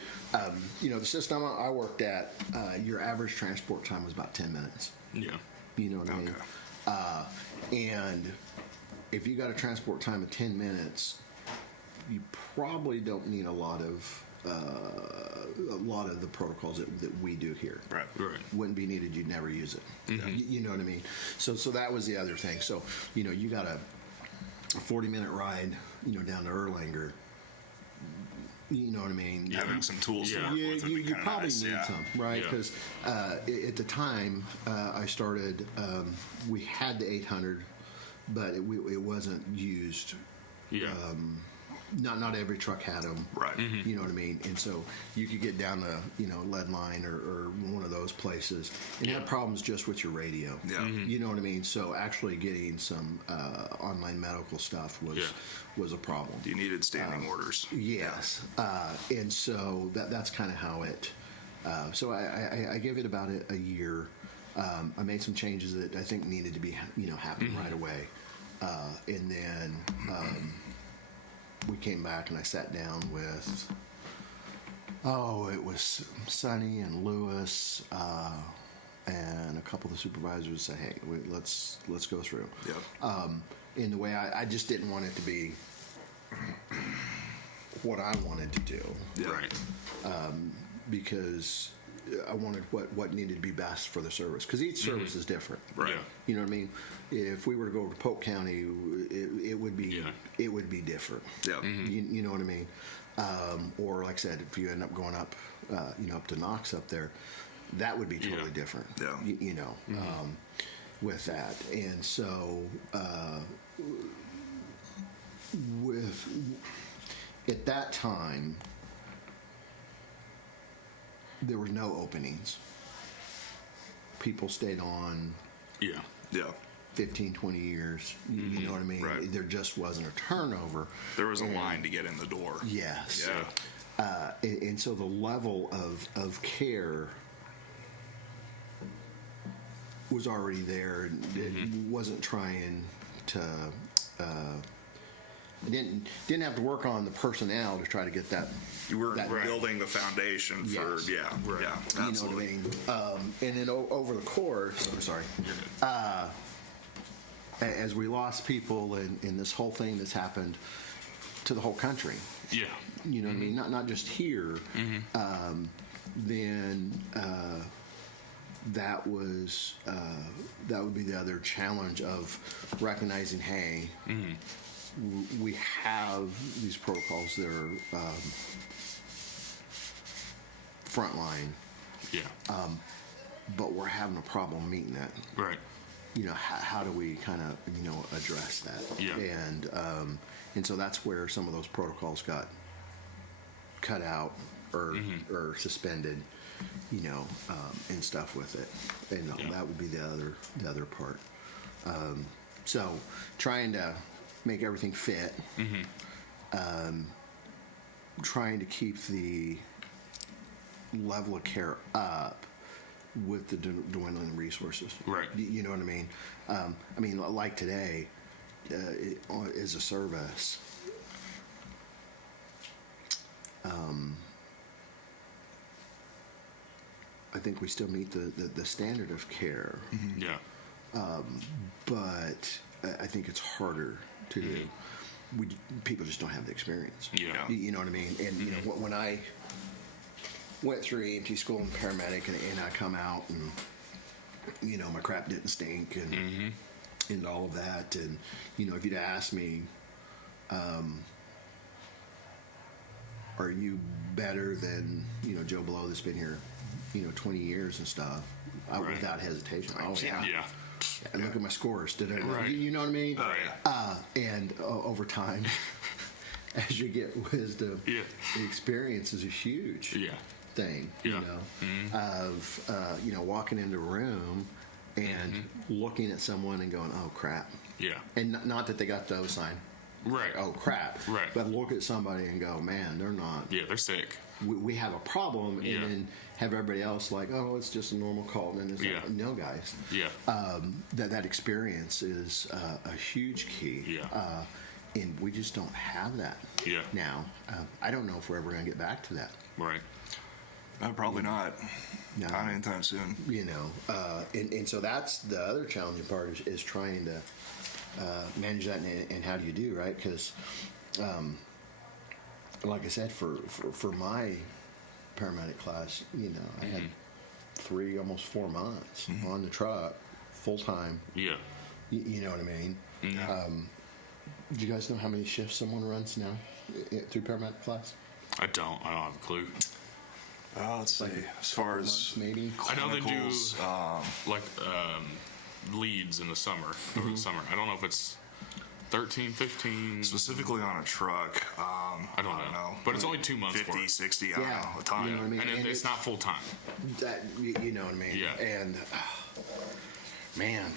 the system I worked at, your average transport time was about 10 minutes. Yeah. You know what I mean? And if you got a transport time of 10 minutes, you probably don't need a lot of the protocols that we do here. Right. Wouldn't be needed. You'd never use it. Mm-hmm. You know what I mean? So that was the other thing. So you got a 40-minute ride, down to Erlanger. You know what I mean? Having some tools to work with would be You kind of probably nice. need Yeah. some, right? Yeah. Because at the time I started, we had the 800, but it wasn't used. Yeah. Not every truck had them. Right. You know what I mean? And so you could get down to, Lead Line or one of those places and have problems just with your radio. Yeah. You know what I mean? So actually getting some online medical stuff was a problem. You needed standing orders. Yes. And so that's kind of how it. So I gave it about a year. I made some changes that I think needed to be, happen right away. And then we came back and I sat down with, it was Sonny and Lewis and a couple of the supervisors said, hey, let's go through. Yep. In the way I just didn't want it to be what I wanted to do. Yeah. Right. Because I wanted what needed to be best for the service. Because each service is different. Right. Yeah. You know what I mean? If we were to go to Polk County, it would be it would be different. Yeah. You know what I mean? Or like I said, if you end up going up, up to Knox up there, that would be totally different. Yeah. With that, and so at that time, there were no openings. People stayed on. Yeah. Yeah. 15, 20 years. You know what I mean? Right. There just wasn't a turnover. There was a line to get in the door. Yes. Yeah. And so the level of care was already there. It wasn't trying to. It didn't have to work on the personnel to try to get that. You were that building the foundation for, Yes. yeah, absolutely. You know what I mean? And then over the course, I'm sorry, as we lost people in this whole thing that's happened to the whole country, Yeah. you know what I mean? Not just here, then that would be the other challenge of recognizing, hey, we have these protocols that are frontline, but we're having a problem meeting that. Right. How do we kind of address that? Yeah. And so that's where some of those protocols got cut out or suspended, and stuff with it. And that would be the other part. So trying to make everything fit, trying to keep the level of care up with the dwindling resources. Right. You know what I mean? Like today, as a service, I think we still meet the standard of care, Yeah. but I think it's harder to do. People just don't have the experience. Yeah. You know what I mean? And when I went through EMT school and paramedic, and I come out and my crap didn't stink and all of that, and if you'd asked me, are you better than Joe Blow that's been here 20 years and stuff, Right. without hesitation, oh yeah. Yeah. And look at my scores. Did I? Right. You know what I mean? Oh, yeah. And over time, as you get wisdom, Yeah. the experience is a huge Yeah. thing. Yeah. Of walking into a room and looking at someone and going, oh crap. Yeah. And not that they got the O sign. Right. Oh crap. Right. But look at somebody and go, man, they're not. Yeah, they're sick. We have a problem, Yeah. and then have everybody else like, oh, it's just a normal call. And then it's like, no, guys. Yeah. That experience is a huge key. Yeah. And we just don't have that Yeah. now. I don't know if we're ever going to get back to that. Right. No, probably not. No. Not anytime soon. And so that's the other challenging part is trying to manage that, and how do you do, right? Because, like I said, for my paramedic class, I had 3, almost 4 months on the truck, full time. Yeah. You know what I mean? Do you guys know how many shifts someone runs now through paramedic class? I don't have a clue. Let's see. As far as maybe. I know they do clinicals, like leads in the summer, over the summer. I don't know if it's 13, 15. specifically on a truck, I don't know. But it's only 2 months 50, for it. 60, I don't Yeah. know, a time. You know what I mean? And it's not full time. That you know what I mean? Yeah. And man,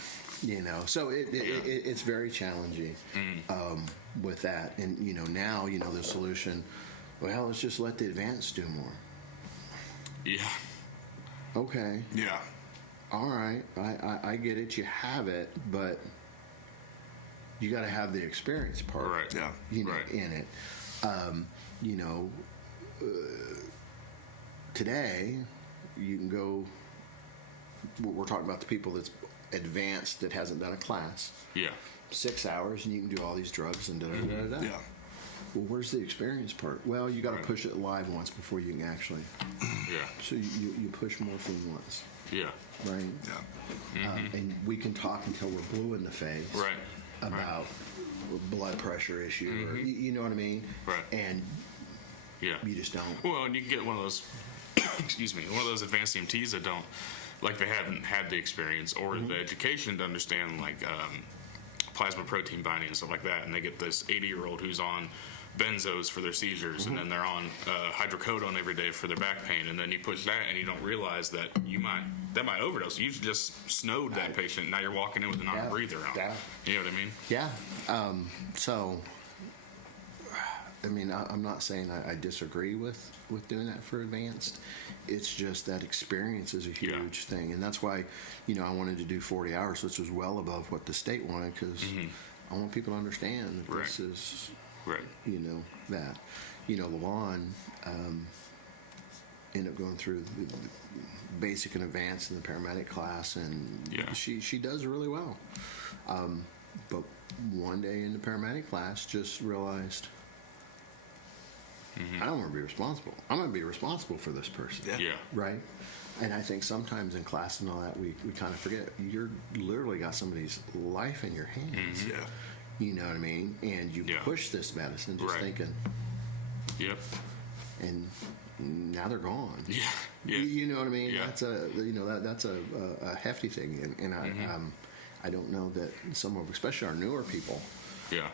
so it's very challenging with that. And now the solution. Well, let's just let the advanced do more. Yeah. Okay, Yeah. all right, I get it. You have it, but you got to have the experience part. Right. Yeah. Right. In it. Today, you can go. We're talking about the people that's advanced that hasn't done a class. Yeah. 6 hours, and you can do all these drugs and da da da da. Yeah. Well, where's the experience part? Well, you got to Right. push it live once before you can actually. Yeah. So you push more than once, Yeah. right? Yeah. And we can talk until we're blue in the face. Right. About blood pressure issue, or you know what I mean? Right. And Yeah. you just don't. Well, and you can get one of those, excuse me, one of those advanced EMTs that don't, like they haven't had the experience or the education to understand like plasma protein binding and stuff like that, and they get this 80-year-old who's on benzos for their seizures, and then they're on hydrocodone every day for their back pain, and then you push that, and you don't realize that that might overdose. You just snowed that patient. Now you're walking in with a non-breather on. Yeah. You know what I mean? Yeah. So, I mean, I'm not saying I disagree with doing that for advanced. It's just that experience is a huge thing, and that's why, I wanted to do 40 hours, which was well above what the state wanted, because I want people to understand that this is, Right. that. LaVon ended up going through the basic and advanced in the paramedic class, and she does really well. But one day in the paramedic class, just realized, I don't want to be responsible. I'm going to be responsible for this person. Yeah. Yeah. Right? And I think sometimes in class and all that, we kind of forget. You're literally got somebody's life in your hands. Yeah. You know what I mean? And you push this medicine just Right. thinking, Yep. and now they're gone. Yeah. Yeah. You know what I mean? Yeah. That's that's a hefty thing, and I don't know that some of, especially our newer people, Yeah.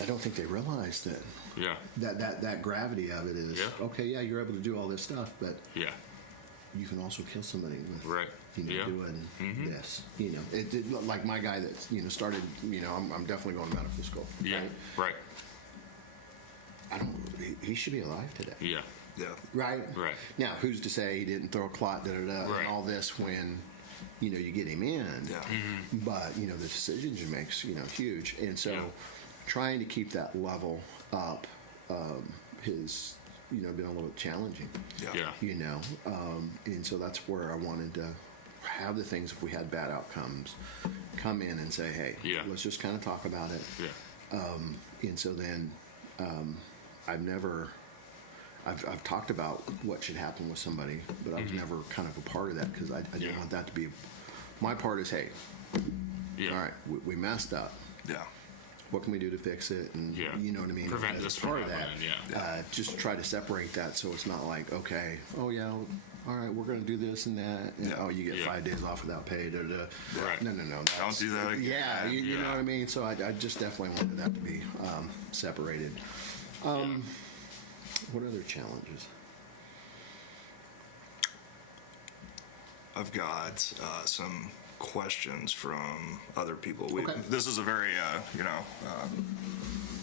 I don't think they realize that Yeah. that gravity of it is okay. Yeah, you're able to do all this stuff, but Yeah. you can also kill somebody with Right. Yeah. doing this. It like my guy that started. I'm definitely going to medical school. Yeah. Right? Right. I don't. He should be alive today. Yeah. Yeah. Right. Right. Now, who's to say he didn't throw a clot, Right. and all this when you get him in? Yeah. But the decisions he makes, huge, and so trying to keep that level up has been a little bit challenging. Yeah. And so that's where I wanted to have the things, if we had bad outcomes, come in and say, hey, let's just kind of talk about it. Yeah. And so then I've talked about what should happen with somebody, but I was never kind of a part of that, because I didn't want that to be. My part is, hey, all right, we messed up. Yeah. What can we do to fix it? And you know what I mean? Prevent As this part from of that. happening, Just try to separate that, so it's not like, okay, oh yeah, all right, we're going to do this and that. And, Yeah. oh, you get Yeah. 5 days off without pay. Da, da. Right. No. Don't do that again. Yeah, you Yeah. know what I mean? So I just definitely wanted that to be separated. What other challenges? I've got some questions from other people. Okay. This is a very,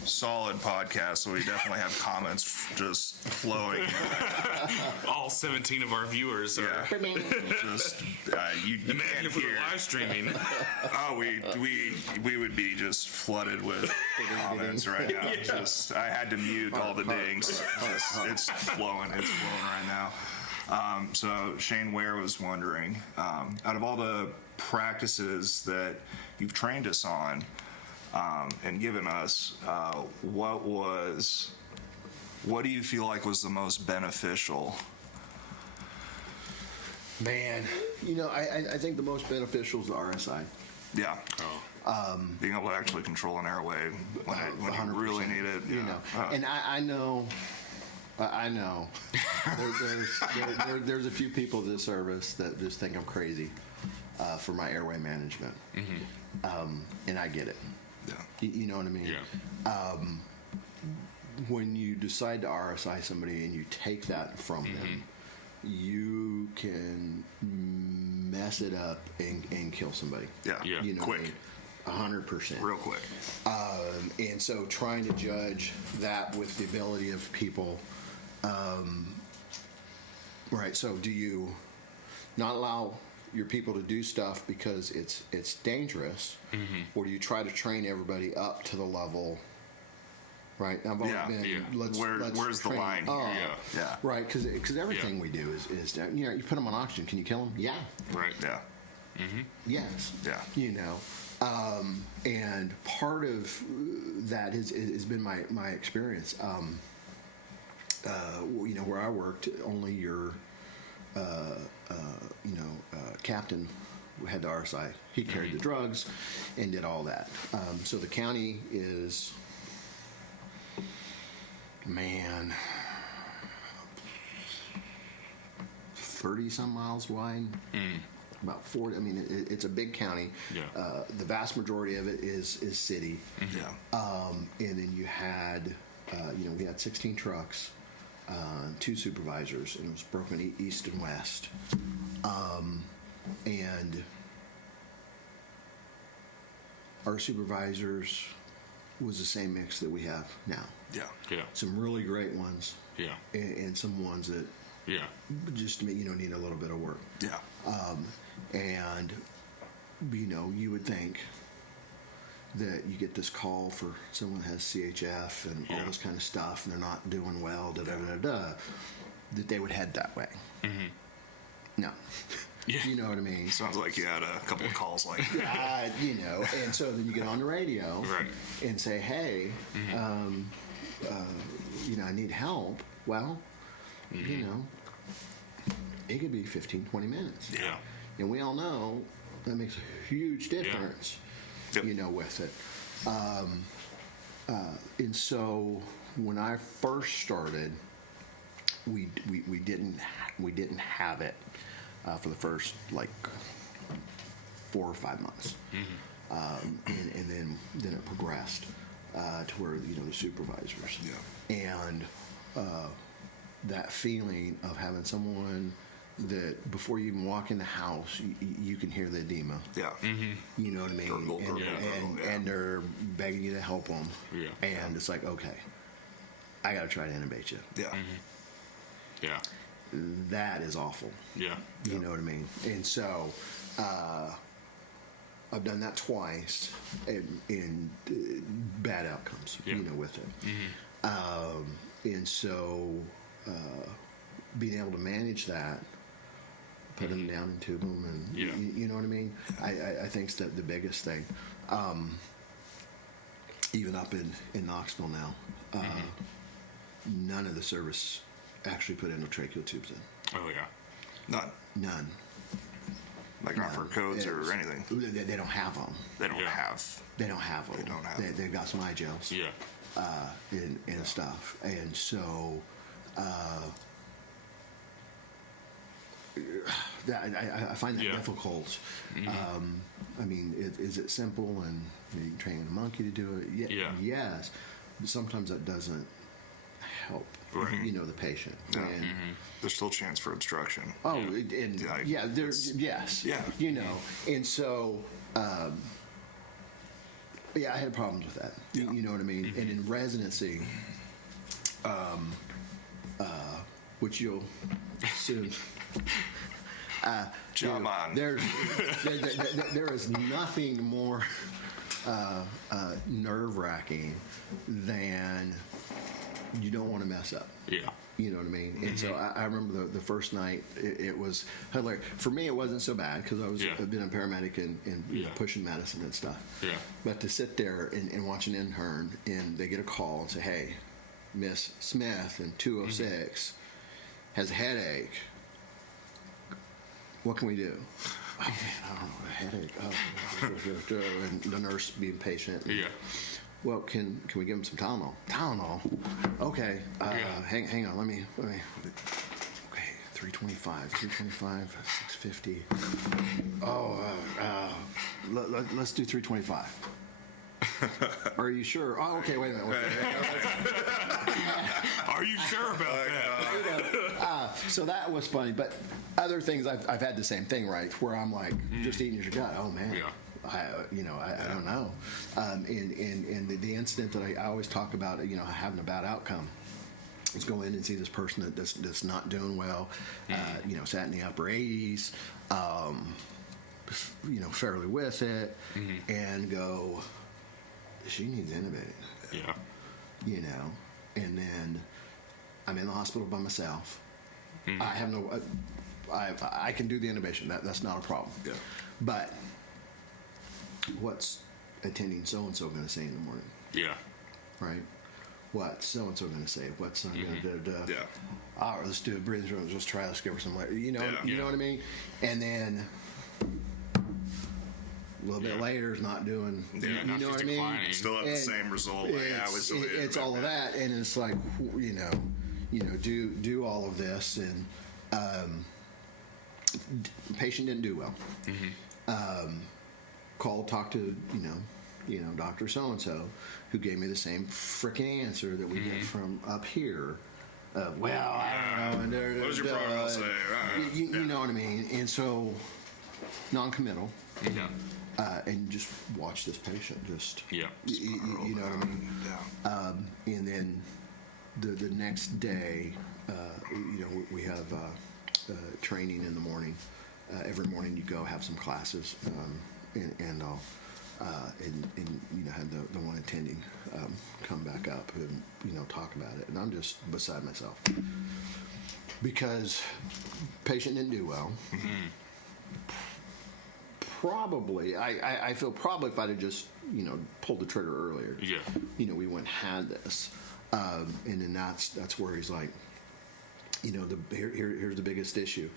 solid podcast, so we definitely have comments just flowing. All 17 of our viewers are. Yeah. Just you Imagine can't if we were hear. live streaming. Oh, we would be just flooded with comments right now. Yeah. Just I had to mute all the dings. It's flowing. It's flowing right now. So Shane Ware was wondering, out of all the practices that you've trained us on and given us, what do you feel like was the most beneficial? Man, I think the most beneficial is the RSI. Yeah. Being able to actually control an airway when you 100%. really need it. And I know. There's a few people at this service that just think I'm crazy for my airway management, and I get it. Yeah. You know what I mean? Yeah. When you decide to RSI somebody and you take that from them, you can mess it up and kill somebody. Yeah. Yeah. You know Quick. what I mean? 100%. Real quick. And so trying to judge that with the ability of people, right, so do you not allow your people to do stuff because it's dangerous, or do you try to train everybody up to the level, right? I've always been, Yeah. let's Where's the train line up. here? Yeah. Right, because everything we do is you put them on oxygen, can you kill them? Yeah. Right. Yeah. Yes. Yeah. And part of that has been my experience. Where I worked, only your captain had the RSI. He carried the drugs and did all that. So the county is, 30 some miles wide. About 40. I mean, it's a big county. Yeah. The vast majority of it is city. Yeah. And then you had, we had 16 trucks, 2 supervisors, and it was broken east and west. And our supervisors was the same mix that we have now. Yeah. Yeah. Some really great ones, Yeah. and some ones that Yeah. just need a little bit of work. Yeah. And you would think that you get this call for someone that has CHF and all this kind of stuff, and they're not doing well, that they would head that way. No. Yeah. You know what I mean? Sounds like you had a couple of calls like that. And so then you get on the radio Right. and say, hey, I need help. Well, it could be 15, 20 minutes. Yeah. And we all know that makes a huge difference, Yep. with it. And so when I first started, we didn't have it for the first 4 or 5 months, and then it progressed to where the supervisors, and that feeling of having someone that before you even walk in the house, you can hear the edema. Yeah. You know what I mean? Gurgle, and, gurgle, and, gurgle, yeah. and they're begging you to help them. Yeah. And it's like, okay, I got to try to intubate you. Yeah. Yeah. That is awful. Yeah. You know what I mean? And so I've done that twice, and bad outcomes, Yeah. With it. And so being able to manage that, put them down and tube them, and Yeah. you know what I mean? I think it's the biggest thing. Even up in Knoxville now, none of the service actually put endotracheal tubes in. Oh yeah. None. Like not for codes or anything. They don't have them. They don't Yeah. have. They don't have them. They don't have them. They've got some eye gels. Yeah. And stuff. And so I find that Yeah. difficult. I mean, is it simple and you can train a monkey to do it? Yeah. Yes. But sometimes that doesn't help. Right. the patient. Yeah. And, There's still a chance for obstruction. oh, and there's yes, Yeah. and so. I had problems with that. Yeah. You know what I mean? And in residency, which you'll soon. Jump on. There is nothing more nerve-wracking than you don't want to mess up. Yeah. You know what I mean? And so I remember the first night, it was hilarious. For me, it wasn't so bad because I've been a paramedic and pushing medicine and stuff. Yeah. But to sit there and watch an intern, and they get a call and say, hey, Miss Smith in 206 has a headache. What can we do? Oh, man, I don't know, a headache. And the nurse being patient. Yeah. Well, can we give him some Tylenol? Tylenol? Okay. Hang on. Let me. Okay, 325, 650. Oh, let's do 325. Are you sure? Oh, okay. Wait a minute. Are you sure about that? So that was funny, but other things I've had the same thing, right? Where I'm like just eating your gut. Oh man. Yeah. I don't know. And the incident that I always talk about, having a bad outcome, is go in and see this person that's not doing well, sat in the upper 80s, fairly with it, and go, she needs intubated. Yeah. And then I'm in the hospital by myself. I have no, I can do the intubation. That's not a problem. Yeah. But what's attending so-and-so going to say in the morning? Yeah. Right? What's so-and-so going to say? What's going to Yeah. All right, let's do a breathing room. Let's try. Let's give her some light. You know what I mean? And then a little bit later is not doing, you know what I mean? Declining. Still have the same result. It's all of that. And it's like, do all of this. And patient didn't do well. Called, talked to, Dr. So-and-so, who gave me the same freaking answer that we get from up here. Well, I don't know. And What was your protocol say? You know what I mean? And so, non-committal. Yeah. And just watch this patient. Just Yeah. you know what I mean? Yeah. And then the next day, we have training in the morning. Every morning you go have some classes, and I'll had the one attending come back up and talk about it, and I'm just beside myself because patient didn't do well. Probably, I feel probably if I'd have just pulled the trigger earlier, we wouldn't have this, and then that's where he's like, here's the biggest issue.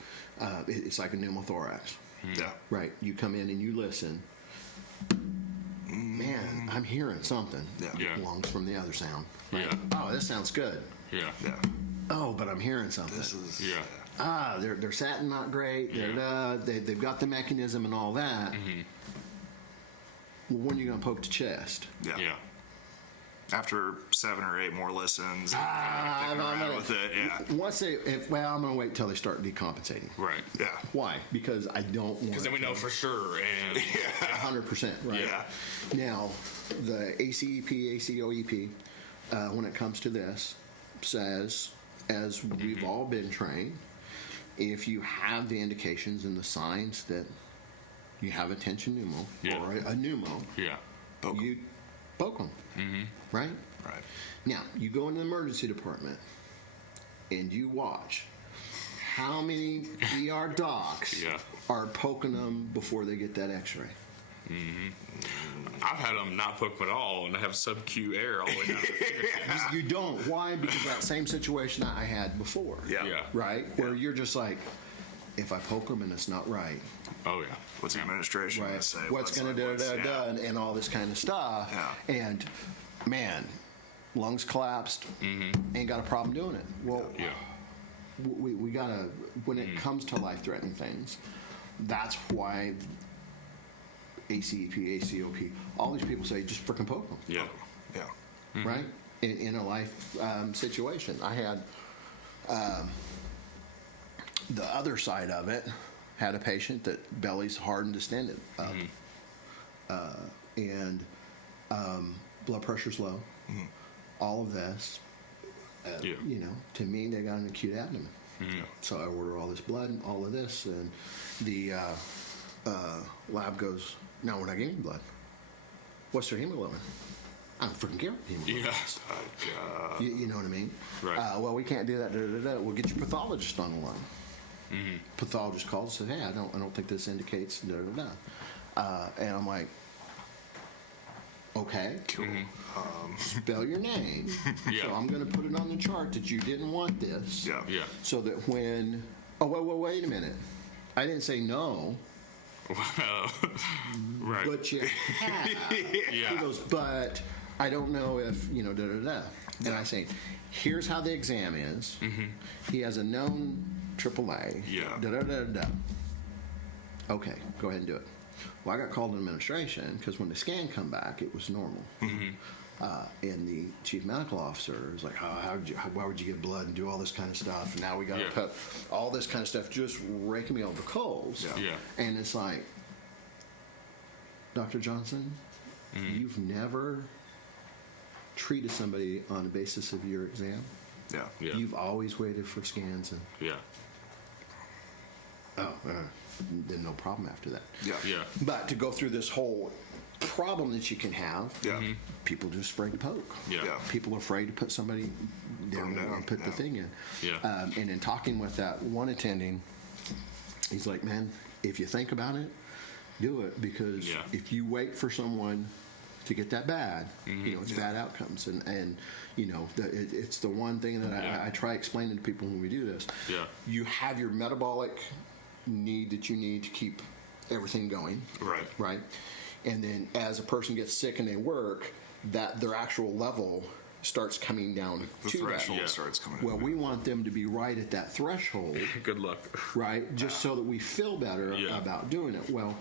It's like a pneumothorax. Yeah. Right. You come in and you listen. Man, I'm hearing something. Yeah. Belongs from the other sound. Right? Yeah. Oh, this sounds good. Yeah. Yeah. Oh, but I'm hearing something. This is. Yeah. They're satin not great. Yeah. They've got the mechanism and all that. Well, when are you going to poke the chest? Yeah. Yeah. After 7 or 8 more listens, I'm around with it. Yeah. I'm going to wait until they start decompensating. Right. Yeah. Why? Because I don't want. Because then we know for sure. And 100%. Right. Yeah. Now, the ACEP, ACOEP, when it comes to this, says, as we've all been trained, if you have the indications and the signs that you have a tension pneumo or a pneumo, you poke them. Right? Right. Now, you go into the emergency department and you watch how many ER docs are poking them before they get that x-ray. I've had them not poke them at all, and I have sub-Q air all the way down to the fingertips. You don't. Why? Because that same situation I had before. Yeah. Right? Where you're just like, if I poke them and it's not right. Oh, yeah. What's the administration going Right. to say? What's going to and all this kind of stuff. Yeah. And, man, lungs collapsed. Ain't got a problem doing it. Well, we got to, when it comes to life-threatening things, that's why ACEP, ACOP, all these people say just freaking poke them. Yeah. Yeah. Right? in a life situation. I had the other side of it. Had a patient that belly's hard and distended up, and blood pressure's low. All of this, you know, to me, they got an acute abdomen. So I order all this blood and all of this, and the lab goes, "No, we're not getting blood. What's their hemoglobin?" I don't freaking care what hemoglobin is. You know what I mean? Right. Well, we can't do that. We'll get your pathologist on the line. Pathologist calls and says, "Hey, I don't think this indicates And I'm like, "Okay, cool. Spell your name." So I'm going to put it on the chart that you didn't want this. Yeah. So that when, wait a minute, I didn't say no. Wow. Right. But you have. Yeah. He goes, "But I don't know if, you know, And I say, "Here's how the exam is. He has a known AAA. Yeah. Okay, go ahead and do it." Well, I got called in administration because when the scan come back, it was normal. And the chief medical officer was like, why would you give blood and do all this kind of stuff? And now we got to put all this kind of stuff, just raking me over the coals. And it's like, Dr. Johnson, you've never treated somebody on the basis of your exam. Yeah. You've always waited for scans and then no problem after that. Yeah. But to go through this whole problem that you can have, people just afraid to poke. People are afraid to put somebody down and put the thing in. And in talking with that one attending, he's like, "Man, if you think about it, do it, because if you wait for someone to get that bad, you know, it's bad outcomes." And you know, it's the one thing that I try explaining to people when we do this. You have your metabolic need that you need to keep everything going. Right. And then as a person gets sick and they work, that their actual level starts coming down The to threshold that. starts coming Well, we want them to be right at that threshold. Good luck. Right? Just so that we feel better about doing it. Well,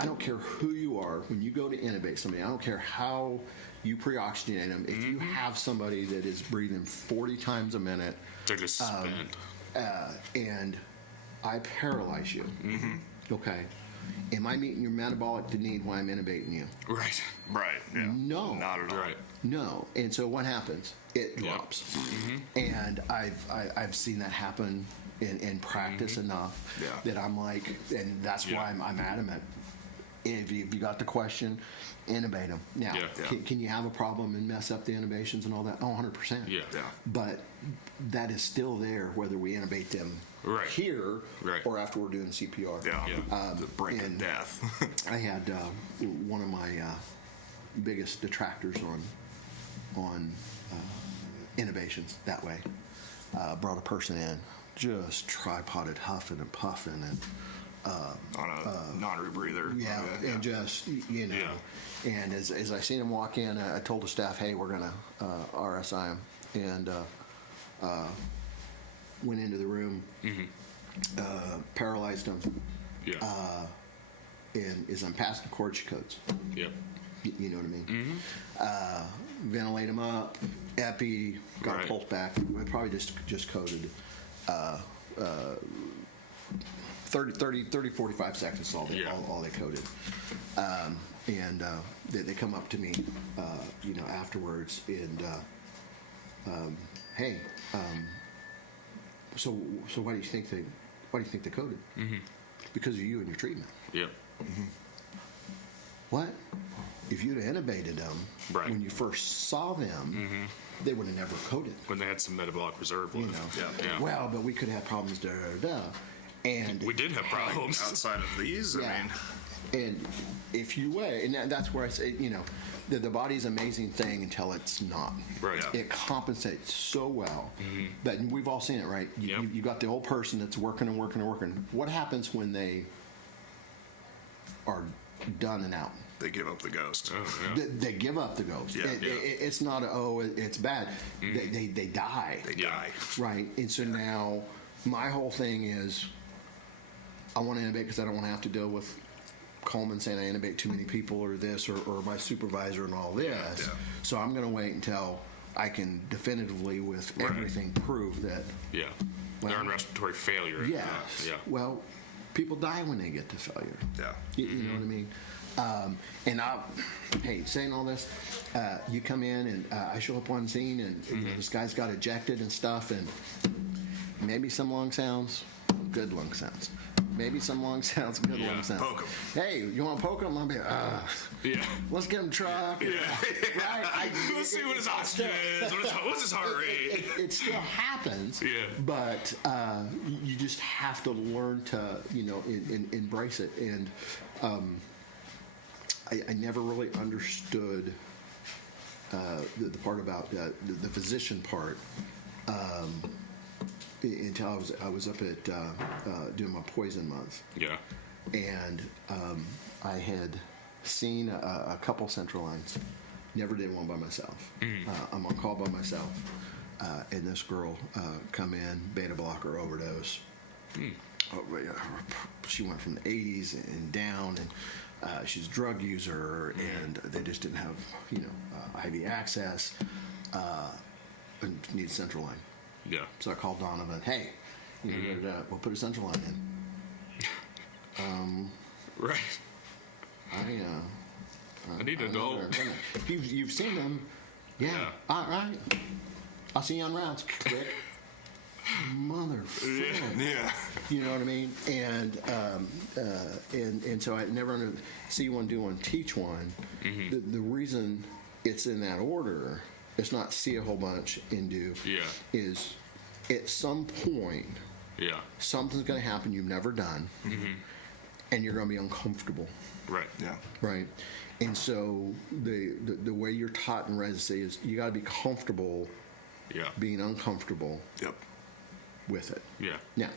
I don't care who you are. When you go to intubate somebody, I don't care how you pre-oxygenate them. If you have somebody that is breathing 40 times a minute, They're just spent. and I paralyze you, okay, am I meeting your metabolic need while I'm intubating you? Right. Yeah. No. Not at all. Right. No. And so what happens? It drops. And I've seen that happen in practice enough that I'm like, and that's why I'm adamant. If you got the question, intubate them. Now, can you have a problem and mess up the intubations and all that? Oh, 100%. But that is still there whether we intubate them here or after we're doing CPR. The brink of death. I had one of my biggest detractors on intubations that way. Brought a person in, just tripoded, huffing and puffing, and on a non-rebreather. And just, you know. And as I seen him walk in, I told the staff, "Hey, we're going to RSI him." And went into the room, paralyzed him, and as I'm passing the cord, she codes. You know what I mean? Ventilate him up, epi, got a pulse back. We probably just coded 30, 45 seconds, all they coded. And they come up to me, you know, afterwards, and hey, so why do you think they coded? Because of you and your treatment. What? If you'd have intubated them when you first saw them, they would have never coded. When they had some metabolic reserve left. You know? Well, but we could have problems, and we did have problems outside of these. I mean, and if you weigh, and that's where I say, you know, the body's an amazing thing until it's not. It compensates so well. But we've all seen it, right? You got the old person that's working and working and working. What happens when they are done and out? They give up the ghost. They give up the ghost. It's not it's bad. They die. They die. Right. And so now my whole thing is I want to intubate because I don't want to have to deal with Coleman saying I intubate too many people or this or my supervisor and all this. So I'm going to wait until I can definitively with everything prove that. Yeah. Well, They're in respiratory failure. Yes. Yeah. Well, people die when they get to failure. Yeah. You know what I mean? Hey, saying all this, you come in and I show up on scene and you know, this guy's got ejected and stuff, and maybe some lung sounds, good lung sounds. Maybe some lung sounds, good lung sounds. Poke 'em. Hey, you want to poke him? I'll be, Yeah. let's get him truck. Yeah. Right? Let's see what his oxygen is. What's his heart rate? It still happens. Yeah. But you just have to learn to, you know, embrace it. And I never really understood the part about the physician part until I was up at doing my poison month. Yeah. And I had seen a couple central lines. Never did one by myself. I'm on call by myself, and this girl come in, beta blocker overdose. She went from the 80s and down, and she's a drug user, and they just didn't have, you know, IV access, and needed central line. Yeah. So I called Donovan. Hey, you know, we'll put a central line in. Right. I need an adult. You've seen them. Yeah. All right. I'll see you on rounds. Quick. Motherfucker. Yeah. You know what I mean? And so I never see one, do one, teach one. The reason it's in that order, it's not see a whole bunch and do. Yeah. Is at some point. Yeah. Something's going to happen you've never done, and you're going to be uncomfortable. Right. Yeah. Right. And so the way you're taught in residency is you got to be comfortable Yeah. being uncomfortable Yep. with it. Yeah. Now,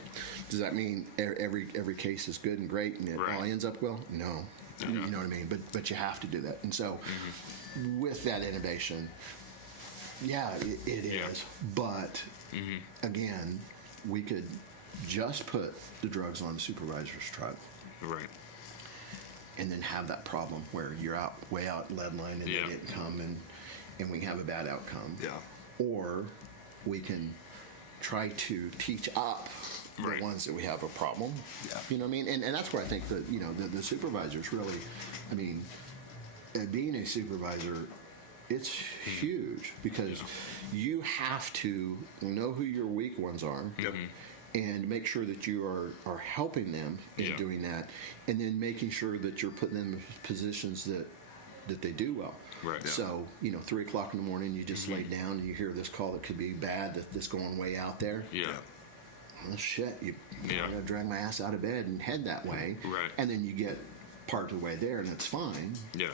does that mean every case is good and great and it Right. all ends up well? No. You know what I mean? But you have to do that. And so with that innovation, yeah, it Yeah. is. But again, we could just put the drugs on the supervisor's truck Right. and then have that problem where you're way out lead line and Yeah. they didn't come and we have a bad outcome. Yeah. Or we can try to teach up Right. the ones that we have a problem. Yeah. You know what I mean? And that's where I think that, you know, the supervisors really, I mean, being a supervisor, it's huge because you have to know who your weak ones are. Yep. And make sure that you are helping them in Yeah. doing that, and then making sure that you're putting them in positions that they do well. Right. Yeah. So, you know, 3 o'clock in the morning, you just lay down and you hear this call that could be bad, that's going way out there. Yeah. Well, shit, I gotta drag my ass out of bed and head that way. Right. And then you get part of the way there, and it's fine. Yeah.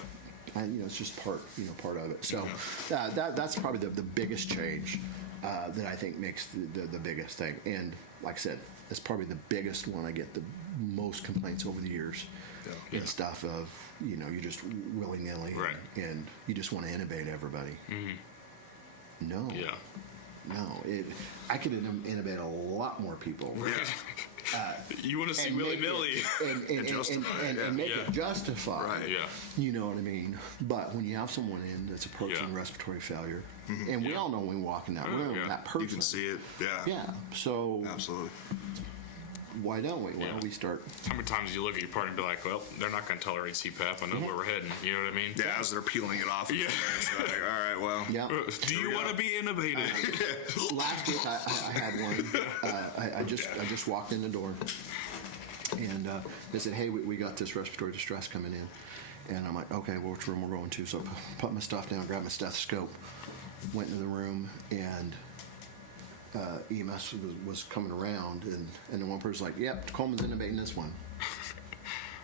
And, you know, it's just part of it. So that's probably the biggest change that I think makes the biggest thing. And like I said, that's probably the biggest one. I get the most complaints over the years and stuff of, you know, you just willy-nilly Right. and you just want to innovate everybody. No. Yeah. No. I could innovate a lot more people. You want to see And willy make nilly? it- and justify it, and make yeah. it justified. Right. Yeah. You know what I mean? But when you have someone in that's approaching Yeah. respiratory failure, and we Yeah. all know when we walk in that room, yeah. that person. You can see it. Yeah. Yeah. So Absolutely. why don't we? Why Yeah. don't we start? How many times do you look at your partner and be like, well, they're not going to tolerate CPAP. I know where we're heading. You know what I mean? Yeah, as they're peeling it off. Yeah. It's like, all right, well. Yeah. Do you want to be innovative? Last week I had one. I just walked in the door, and they said, "Hey, we got this respiratory distress coming in," and I'm like, "Okay, well, which room we're going to?" So I put my stuff down, grabbed my stethoscope, went into the room, and EMS was coming around, and the one person's like, "Yep, Coleman's intubating this one."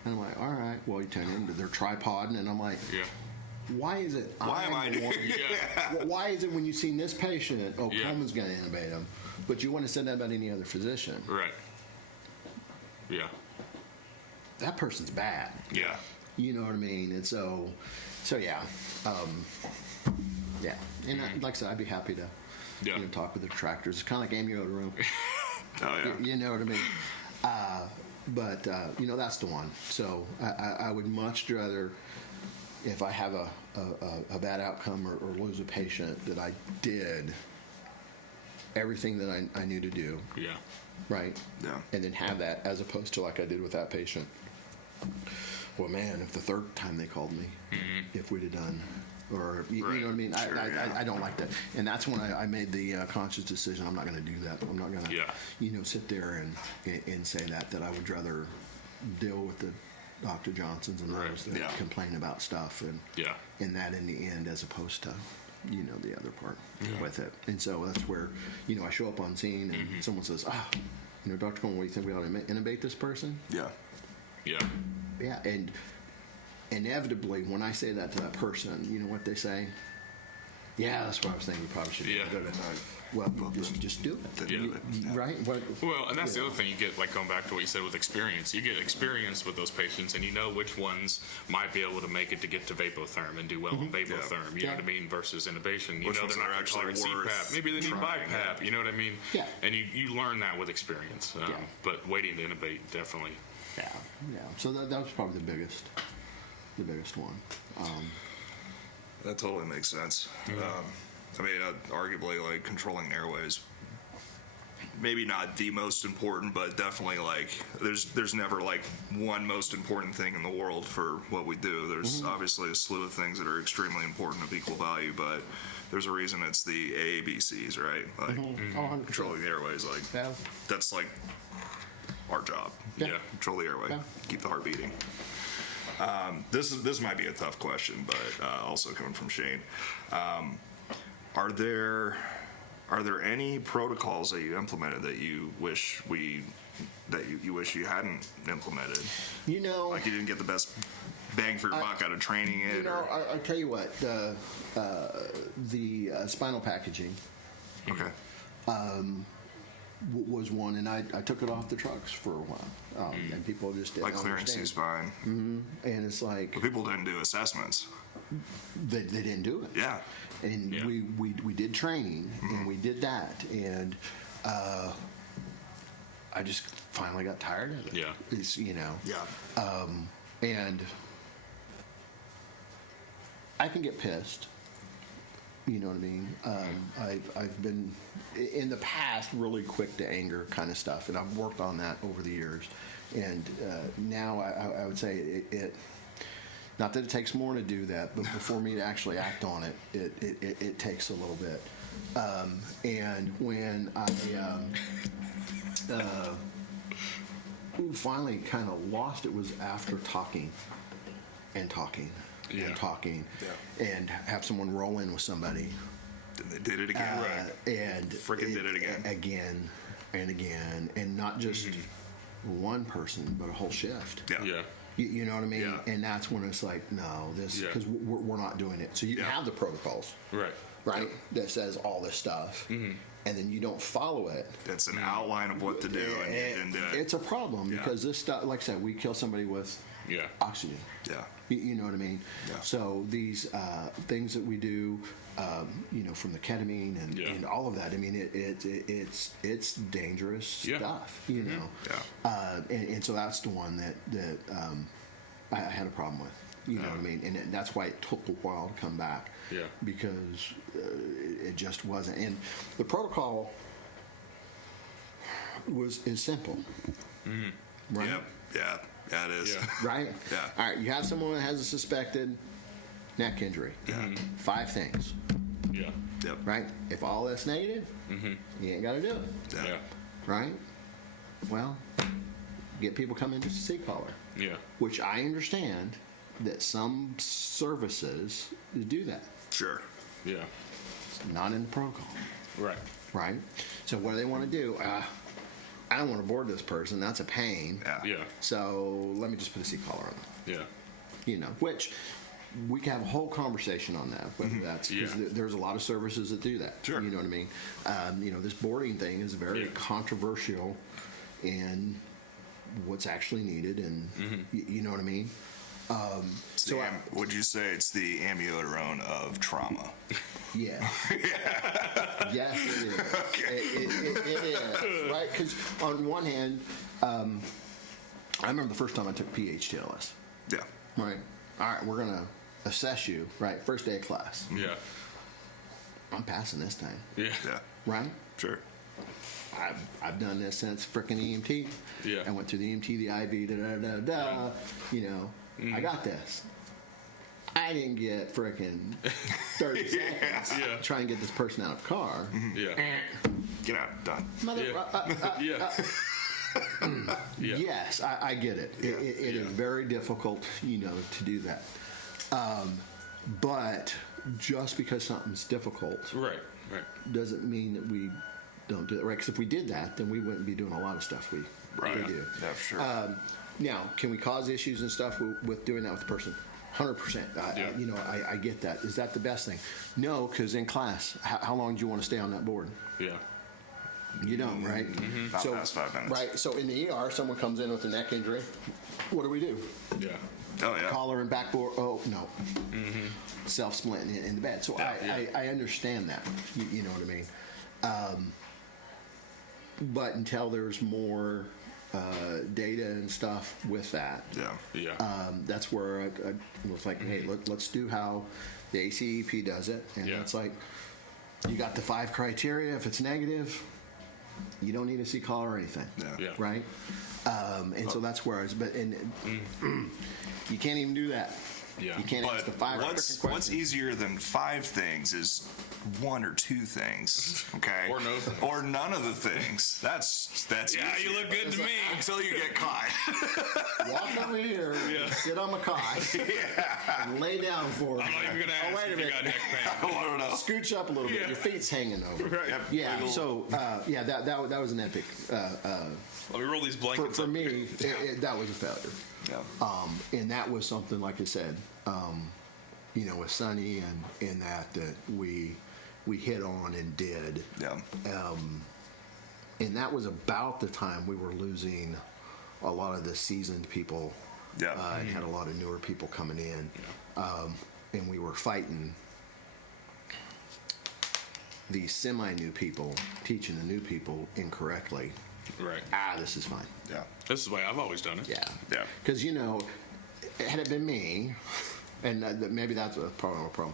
And I'm like, "All right." Well, you tell them they're tripoding, and I'm like, Yeah. "Why is it? Why am I the doing one- Yeah. Why is it when you've seen this patient, Yeah. Coleman's going to intubate him, but you want to send that about any other physician? Right. Yeah. That person's bad. Yeah. You know what I mean? And so yeah, yeah. And like I said, I'd be happy to Yeah. talk with the detractors. It's kind of like ambulatory room. Oh, yeah. You know what I mean? But that's the one. So I would much rather if I have a bad outcome or lose a patient, that I did everything that I knew to do, Yeah. right? Yeah. And then have that, as opposed to like I did with that patient. Well, man, if the third time they called me, if we'd have done, or you know what I mean? Sure, I don't like that. And that's when I made the conscious decision, I'm not going to do that. I'm not going to, sit there and say that I would rather deal with the Dr. Johnsons and those that complain about stuff and that in the end, as opposed to, the other part with it. And so that's where, I show up on scene and someone says, Dr. Coleman, what do you think we ought to intubate this person? Yeah. Yeah. Yeah, and inevitably, when I say that to that person, you know what they say? Yeah, that's what I was thinking. You probably should do it. Well, just do it. Right? Well, and that's the other thing you get, like going back to what you said with experience. You get experience with those patients, and you know which ones might be able to make it to get to vapotherm and do well on vapotherm. You know what I mean? Versus intubation. You know they're not actually CPAP. Maybe they need BiPAP. You know what I mean? Yeah. And you learn that with experience. But waiting to intubate, definitely. Yeah. So that was probably the biggest one. That totally makes sense. Arguably, like, controlling airways, maybe not the most important, but definitely, like, there's never like one most important thing in the world for what we do. There's obviously a slew of things that are extremely important of equal value, but there's a reason it's the AABCs, right? Like, controlling the airways, like, that's like our job. Yeah. Control the airway, keep the heart beating. This might be a tough question, but also coming from Shane, are there any protocols that you implemented that you wish you wish you hadn't implemented? Like you didn't get the best bang for your buck out of training it. I'll tell you what, the spinal packaging. Okay. Was one, and I took it off the trucks for a while, and people just didn't clearing understand. C-spine. And it's like, But people didn't do assessments. They didn't do it. Yeah. And we did training, and we did that, and I just finally got tired of it. Yeah. It's, Yeah. and I can get pissed. You know what I mean? I've been in the past really quick to anger kind of stuff, and I've worked on that over the years. And now I would say it not that it takes more to do that, but for me to actually act on it, it takes a little bit. And when I finally kind of lost it was after talking and talking. Yeah. And talking, Yeah. and have someone roll in with somebody, Then they did it again. and Freaking did it again. again, and not just one person, but a whole shift. Yeah. Yeah. You know what I mean? Yeah. And that's when it's like, no, this, Yeah. because we're not doing it. So you Yeah. have the protocols, Right. that says all this stuff, and then you don't follow it. That's an outline of what to do, and you didn't do it. It's a problem Yeah. because this stuff, like I said, we kill somebody with Yeah. oxygen. Yeah. You know what I mean? Yeah. So these things that we do, from the ketamine and all of that. I mean, it's dangerous stuff. You know. Yeah. And so that's the one that I had a problem with. You know what I mean? And that's why it took a while to come back. Yeah. Because it just wasn't. And the protocol is simple. Right. Yep. Yeah. Yeah, it is. Yeah. Right? Yeah. All right, you have someone that has a suspected neck injury. Yeah. 5 things, Yeah. Yep. right? If all that's negative, you ain't got to do it, Yeah. right? Well, get people come in just to see color, Yeah. which I understand that some services do that. Sure. Yeah. Not in the protocol, Right. right? So what do they want to do? I don't want to board this person. That's a pain. Yeah. Yeah. So let me just put a seat collar on them. Yeah. Which we can have a whole conversation on that, whether that's because Yeah. there's a lot of services that do that. Sure. You know what I mean? This boarding thing is very controversial in what's actually needed, and you know what I mean? So would you say it's the amiodarone of trauma? yeah. Yes, it is. It is, right? Because on one hand, I remember the first time I took PHTLS. Yeah. Right. All right, we're gonna assess you, right? First day of class. Yeah. I'm passing this thing, Yeah. Yeah. right? Sure. I've done this since frickin' EMT. Yeah. I went through the EMT, the IV, Right. You know, I got this. I didn't get frickin' 30 seconds Yeah. trying to get this person out of the car. Yeah. Get out. Done. Mother, Yeah. Yeah. Yes, I get it. It is Yeah. very difficult, to do that. But just because something's difficult Right. doesn't mean that we don't do it, right? Because if we did that, then we wouldn't be doing a lot of stuff we do. Yeah, for sure. Now, can we cause issues and stuff with doing that with the person? 100%. Yeah. I get that. Is that the best thing? No, because in class, how long do you want to stay on that board? Yeah. You don't, right? Not past 5 minutes. Right. So in the ER, someone comes in with a neck injury. What do we do? Yeah. Oh, yeah. Collar and backboard. Oh no. Self-splitting in the bed. So I understand that. You know what I mean? But until there's more data and stuff with that, Yeah. that's where I was like, hey, let's do how the ACEP does it, and Yeah. it's like you got the 5 criteria. If it's negative, you don't need to see collar or anything. Yeah. Right? And so that's where I was, you can't even do that. Yeah. You can't ask the But 5 what's questions. easier than 5 things is 1 or 2 things, okay? Or no things. Or none of the things. That's Yeah, you easier. look good to me. Until you get caught. Walk over here, Yeah. sit on the cot, and lay down for I'm not even gonna ask wait a if you minute. got neck pain. I don't know. Scooch up a little bit. Yeah. Your feet's hanging over. Right. Yep. Yeah. Wiggle. So that was an epic. Let me roll these blankets For up. me, that was a failure. Yeah. And that was something, like I said, with Sonny and in that we hit on and did. Yeah. And that was about the time we were losing a lot of the seasoned people. Yeah. And had a lot of newer people coming in. And we were fighting the semi-new people, teaching the new people incorrectly. Right. This is fine. Yeah. This is the way I've always done it. Yeah. Yeah. Because, had it been me, and maybe that's a problem.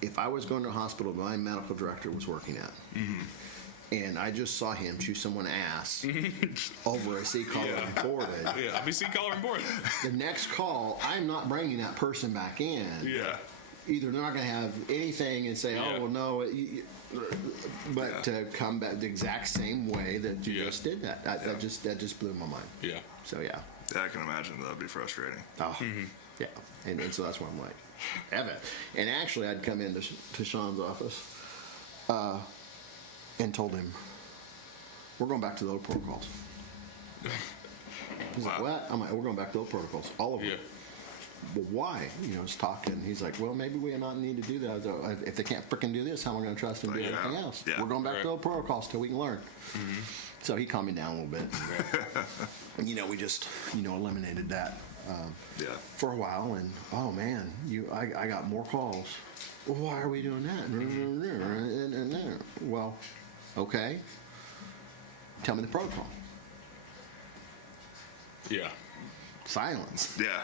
If I was going to a hospital my medical director was working at, and I just saw him chew someone's ass over a seat collar and boarded, Yeah. I'll be seat collar and board. the next call, I'm not bringing that person back in. Yeah. Either they're not going to have anything and say, Yeah. oh, well, no, but Yeah. to come back the exact same way that you Yeah. just did that. That just blew my mind. Yeah. So, yeah. Yeah, I can imagine that'd be frustrating. Oh, yeah. And so that's why I'm like, have it. And actually, I'd come into to Sean's office and told him, we're going back to the old protocols. He's like, Wow. what? I'm like, we're going back to the old protocols. All of them. Yeah. Well, why? Just talking. He's like, well, maybe we not need to do that. I was like, if they can't freaking do this, how am I going to trust them to do Yeah. anything else? Yeah. We're going back Right. to old protocols till we can learn. So he calmed me down a little bit. And, we just, eliminated that Yeah. for a while. And, oh, man, I got more calls. Well, why are we doing that? Well, okay. Tell me the protocol. Yeah. Silence. Yeah.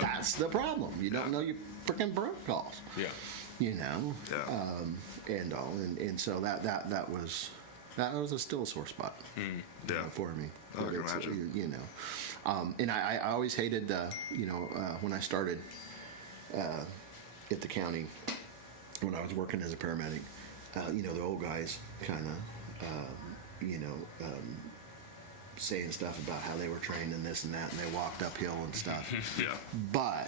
That's the problem. You don't know your freaking protocols. Yeah. Yeah. And all, and so that was still a sore spot. Yeah. For me. I can It's, imagine. And I always hated when I started at the county when I was working as a paramedic. The old guys kind of saying stuff about how they were trained and this and that, and they walked uphill and stuff. Yeah. But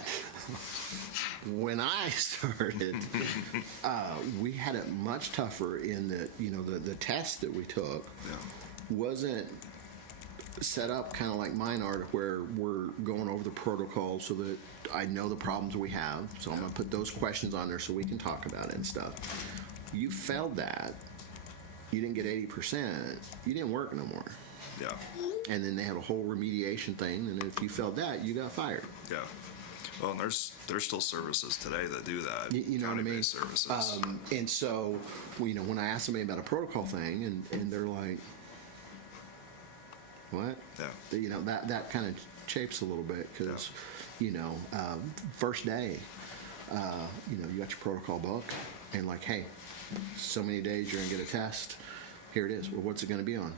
when I started, we had it much tougher in that, the test that we took wasn't set up kind of like mine are, where we're going over the protocol so that I know the problems we have. So I'm going to put those questions on there so we can talk about it and stuff. You failed that. You didn't get 80%. You didn't work no more. Yeah. And then they have a whole remediation thing, and if you failed that, you got fired. Yeah. Well, and there's still services today that do that. You know what I mean? County-based services. And so, when I asked somebody about a protocol thing, and they're like, "What?" Yeah. That kind of chafes a little bit because, first day, You know, you got your protocol book, and like, hey, so many days you're gonna get a test. Here it is. Well, what's it gonna be on?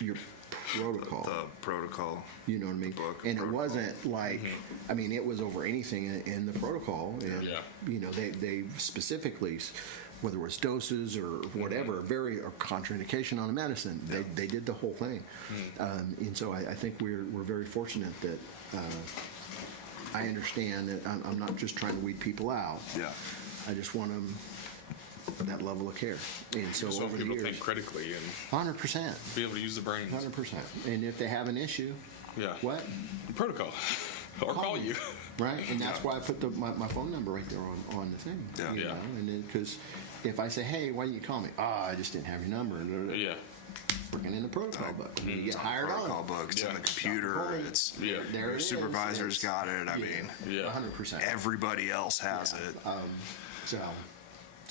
Your protocol. The protocol. You know what I mean? Book, And protocol. it wasn't like, I mean, it was over anything in the protocol. And, Yeah. you know, they specifically, whether it was doses or whatever, or contraindication on a medicine, they did the whole thing. And so I think we're very fortunate that I understand that I'm not just trying to weed people out. Yeah. I just want them that level of care. And so So over the people years, think critically and 100%. be able to use the brains. 100%. And if they have an issue, Yeah. what? Protocol. Or call you. Right, and that's why I put my phone number right there on the thing. Yeah. You Yeah. know? And then, because if I say, hey, why didn't you call me? I just didn't have your number. Yeah. Working in the protocol book. You get It's on the hired protocol on. book. It's Yeah. in the computer. Coleman. It's Yeah. There your it is. supervisor's It's- got it. I mean, Yeah. 100%. everybody else has it.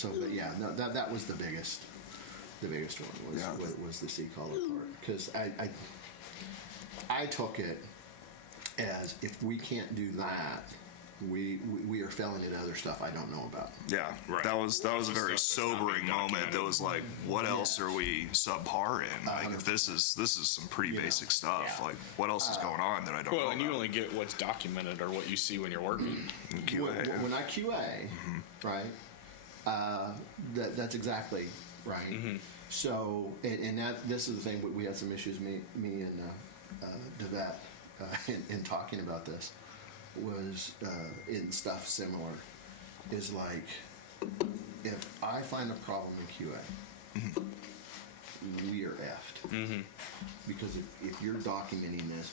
But yeah, no, that was the biggest one Yeah. was the C collar part, because I took it as, if we can't do that, we are failing at other stuff I don't know about. Yeah, Right. that was a Stuff very that's not sobering being moment. documented. That was like, what else are we subpar in? Like, 100%. this is some pretty Yeah. basic stuff. Yeah. Like, what else is going on that I don't know Well, and you about? only get what's documented or what you see when you're working. In QA, When I QA, right, that's exactly right. So, and this is the thing, we had some issues, me and Devet, in talking about this, was in stuff similar, is like, if I find a problem in QA, we are effed. Because if you're documenting this,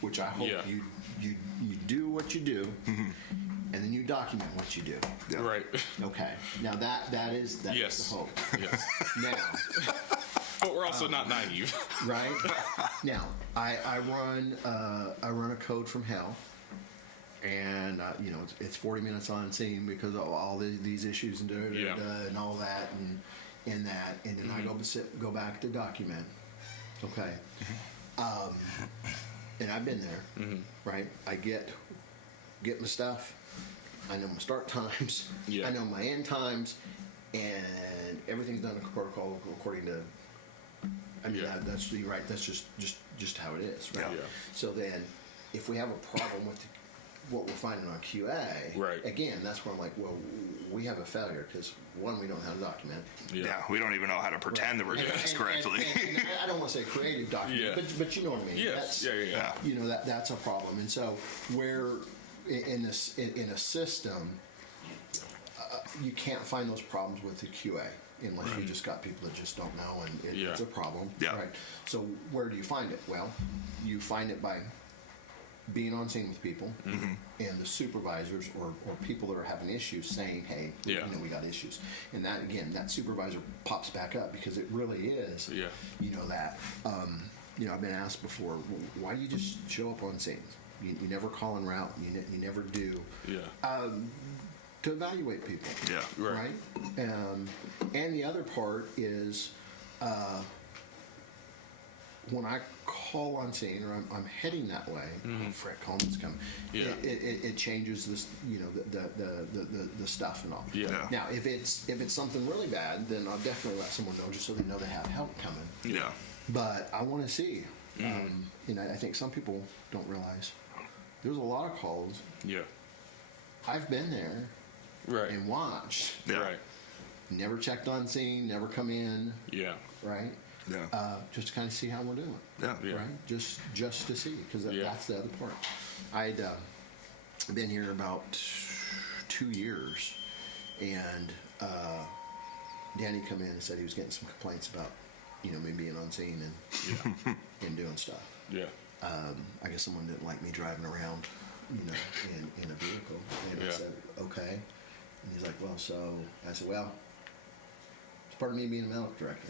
which I hope Yeah. you do what you do, and then you document what you do. Yeah. Right. Okay. Now that is Yes. the hope. Yes. Now, But we're also not naive. right? Now, I run a code from hell, and you know, it's 40 minutes on scene because of all these issues and Yeah. and all that and that, and then I go back to document. Okay. And I've been there, right? I get my stuff. I know my start times. Yeah. I know my end times, and everything's done in protocol according to. I mean, Yeah. that's you're right. That's just how it is, right? Yeah. Yeah. So then, if we have a problem with what we're finding on QA, Right. again, that's where I'm like, well, we have a failure because one, we don't know how to document. Yeah, we don't even know how to pretend that we're doing this correctly. And I don't want to say creative document, Yeah. but you know what I mean. Yes. That's, Yeah. You know, that's a problem. And so where in a system, you can't find those problems with the QA unless you just got people that just don't know, and it's Yeah. a problem. Yeah. Right. So where do you find it? Well, you find it by being on scene with people and the supervisors or people that are having issues saying, hey, Yeah. you know, we got issues. And that, again, that supervisor pops back up because it really is, Yeah. you know, that, you know, I've been asked before, why do you just show up on scene? You never call en route. You never do. Yeah. To evaluate people. Yeah. Right. And the other part is when I call on scene or I'm heading that way, oh, frick, Coleman's coming. Yeah. It changes this, you know, the stuff and all. Yeah. Yeah. Now, if it's something really bad, then I'll definitely let someone know just so they know they have help coming. Yeah. But I want to see. You know, I think some people don't realize there's a lot of calls. Yeah. I've been there Right. and watched. Yeah. Right. Never checked on scene, never come in, Yeah. right? Yeah. Just to kind of see how we're doing, Yeah. Yeah. right? Just to see, because Yeah. that's the other part. I'd been here about 2 years, and Danny come in and said he was getting some complaints about, you know, me being on scene and and doing stuff. Yeah. I guess someone didn't like me driving around, you know, in a vehicle. And I Yeah. said, okay. And he's like, well, so I said, well, it's part of me being a medical director.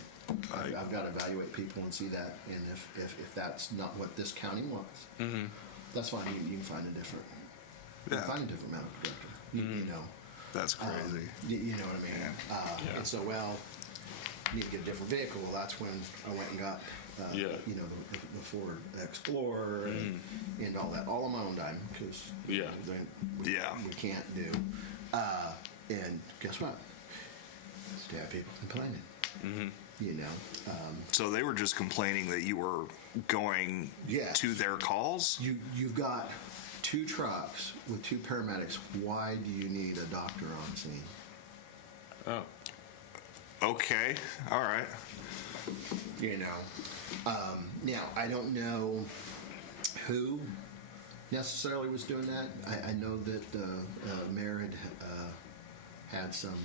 Right. I've got to evaluate people and see that. And if that's not what this county wants, that's fine. You can find a different, you Yeah. can find a different medical director. You know. That's crazy. You know what I mean? Yeah. And so, well, need to get a different vehicle. Well, that's when I went and got, Yeah. you know, the Ford Explorer and all that, all on my own dime, because Yeah. we can't do. And guess what? Still have people complaining. You know, So they were just complaining that you were going Yes. to their calls? you've got 2 trucks with 2 paramedics. Why do you need a doctor on scene? Oh. Okay, all right. You know, now I don't know who necessarily was doing that. I know that Mayor had some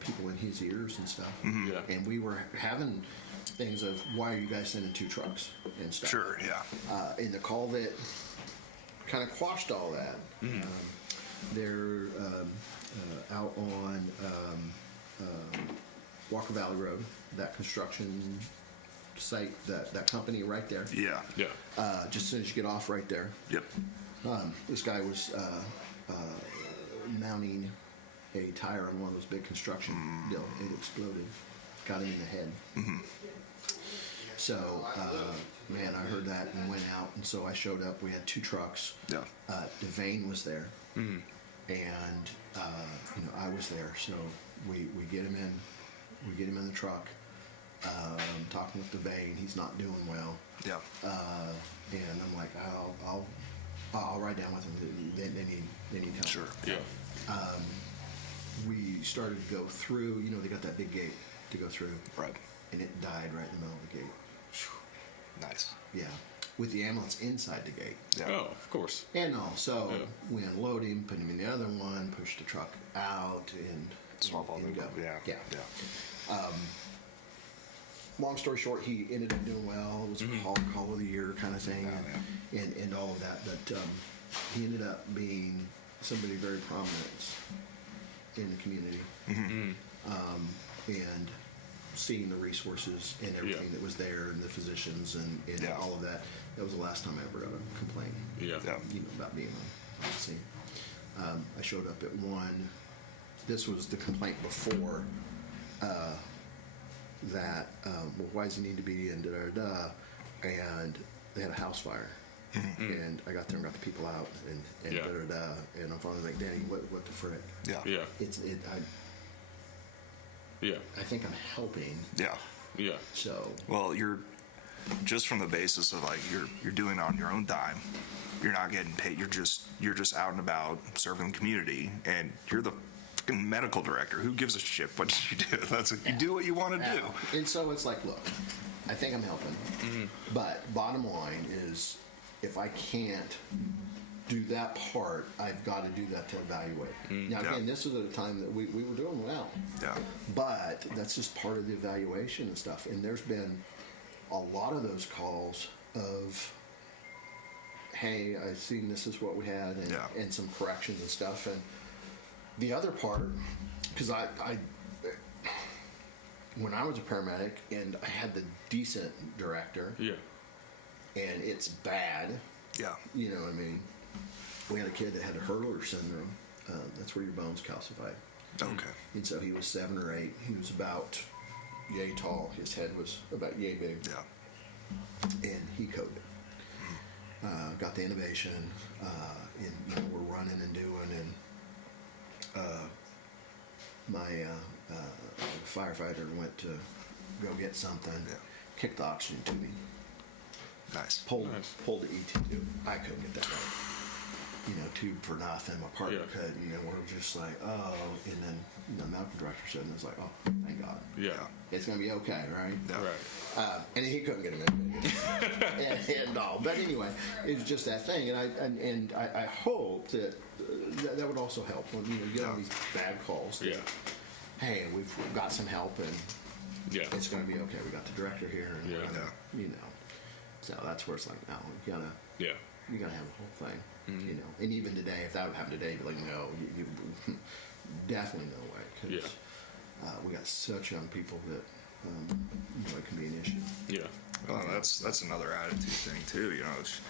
people in his ears and stuff, Yeah. and we were having things of why are you guys sending 2 trucks and stuff. Sure, yeah. In the call that kind of quashed all that, they're out on Walker Valley Road, that construction site, that company right there. Yeah. Yeah. Just as soon as you get off right there, Yep. this guy was mounting a tire on one of those big construction deal. It exploded, got him in the head. So, man, I heard that and went out, and so I showed up. We had 2 trucks. Yeah. Devane was there, and you know, I was there. So we get him in. We get him in the truck. Talking with Devane, he's not doing well. Yeah. And I'm like, I'll ride down with them. They need help. Sure. Yeah. We started to go through. You know, they got that big gate to go through, Right. and it died right in the middle of the gate. Nice. Yeah, with the ambulance inside the gate. Yeah. Oh, of course. And all. So Yeah. we unload him, put him in the other one, push the truck out, and Swap all and the go. yeah. Yeah. Long story short, he ended up doing well. It was a call of the year kind of thing, and all of that. But he ended up being somebody very prominent in the community, and seeing the resources and everything that was there, and the physicians and Yeah. all of that. That was the last time I ever got a complaint. Yeah. Yeah. You know, about being on the scene. I showed up at one. This was the complaint before that. Well, why does he need to be in? Da da da. And they had a house fire, and I got there and got the people out, and Yeah. da da da. And I'm finally like, Danny, what the frick? Yeah. Yeah. Yeah. I think I'm helping. Yeah. Yeah. So Well, you're just from the basis of like you're doing it on your own dime. You're not getting paid. You're just out and about serving the community, and you're the fucking medical director. Who gives a shit what you do? That's you do what you want to do. And so it's like, look, I think I'm helping, but bottom line is, if I can't do that part, I've got to do that to evaluate. Now, Yeah. again, this was at a time that we were doing well, Yeah. but that's just part of the evaluation and stuff. And there's been a lot of those calls of, hey, I've seen this is what we had, and, Yeah. and some corrections and stuff. And the other part, because I when I was a paramedic and I had the decent director, Yeah. and it's bad, Yeah. you know what I mean? We had a kid that had a hurdler syndrome. That's where your bones calcified. Okay. And so he was 7 or 8. He was about yay tall. His head was about yay big. Yeah. And he coded. Got the innovation. And you know, we're running and doing. And my firefighter went to go get something. Yeah. Kicked the oxygen tubing. Nice. Pulled Nice. the ET tube. I couldn't get that right. You know, tube for nothing. My partner Yeah. could. You know, we're just like, oh. And then the medical director said, and it was like, oh, thank God. Yeah. It's going to be okay, right? Yeah. Right. And he couldn't get him in. and all. But anyway, it was just that thing. And I hope that that would also help when you get on these bad calls. Yeah. Hey, we've got some help, and Yeah. it's going to be okay. We got the director here, and Yeah. we're gonna, you know. So that's where it's like, no, you gotta Yeah. have the whole thing, you know. And even today, if that would happen today, you'd be like, no, you definitely no way, because we got such young people that you know, it can be an issue. Yeah. Well, that's another attitude thing too. You know, if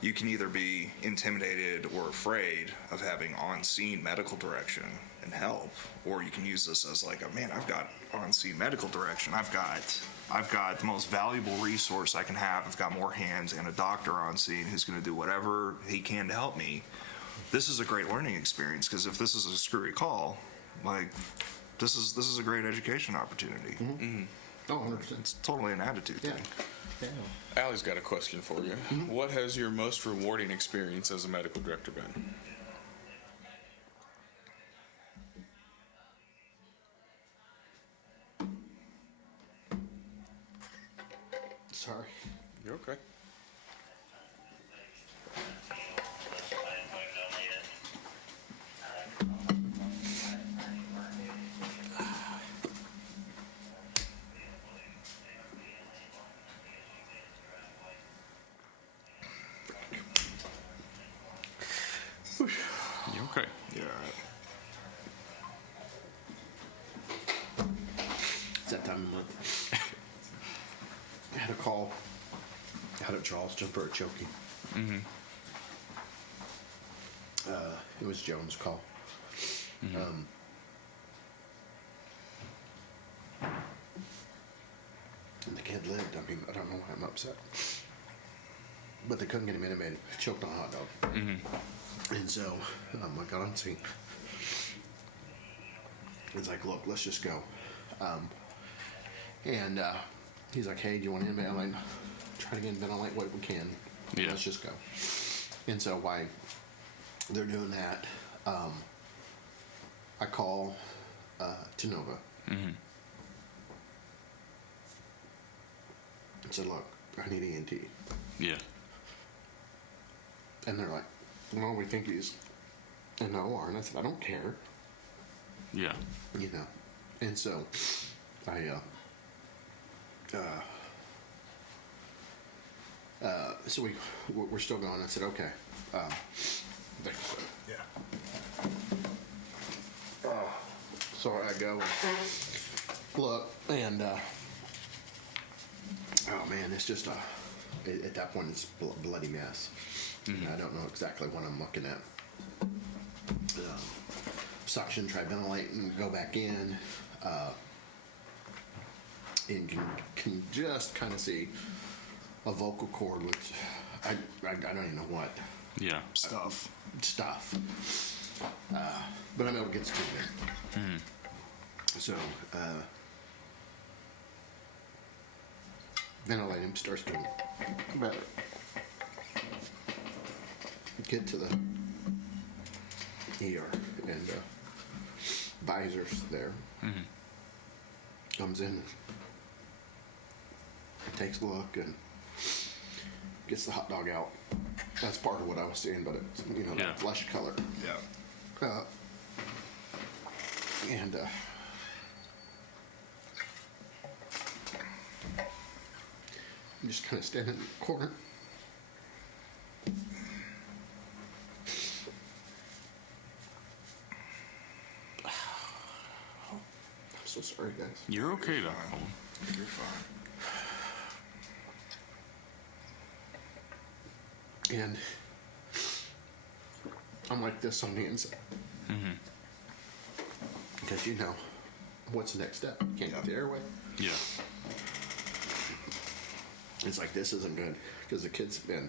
you can either be intimidated or afraid of having on-scene medical direction, and help, or you can use this as like a, man, I've got on-scene medical direction. I've got the most valuable resource I can have. I've got more hands and a doctor on scene who's going to do whatever he can to help me. This is a great learning experience, because if this is a screwy call, like this is a great education opportunity. Oh, 100%. It's totally an attitude thing. Yeah. Allie's got a question for you. What has your most rewarding experience as a medical director been? Sorry. You're okay. You okay? Yeah. It's that time of month. I had a call out of Charleston for a choking. It was Jones' call. And the kid lived. I mean, I don't know why I'm upset. But they couldn't get him intubated. Choked on a hot dog. And so I got on scene. It's like, look, let's just go. And he's like, hey, do you want to intubate? I'm like, try to get ventilate what we can. Yeah. Let's just go. And so while they're doing that, I call Tenova. And said, look, I need ENT. Yeah. And they're like, well, we think he's in the OR. And I said, I don't care. Yeah. You know. And so I so we're still going. I said, okay. Yeah. So I go look, and oh man, it's just at that point it's a bloody mess. And I don't know exactly what I'm looking at. Suction, try ventilate, and go back in. And can just kind of see a vocal cord, which I don't even know what Yeah. Stuff. but I'm able to get to there. So ventilate him, starts doing better. Get to the ER, and Visor's there. Comes in, takes a look, and gets the hot dog out. That's part of what I was seeing, but it's, Yeah. that flesh color. Yeah. And I'm just kind of standing in the corner. I'm so sorry, guys. You're okay, Doc. You're fine. And I'm like this on the inside. Because what's the next step? You can't get the airway. Yeah. It's like, this isn't good. Because the kid's been,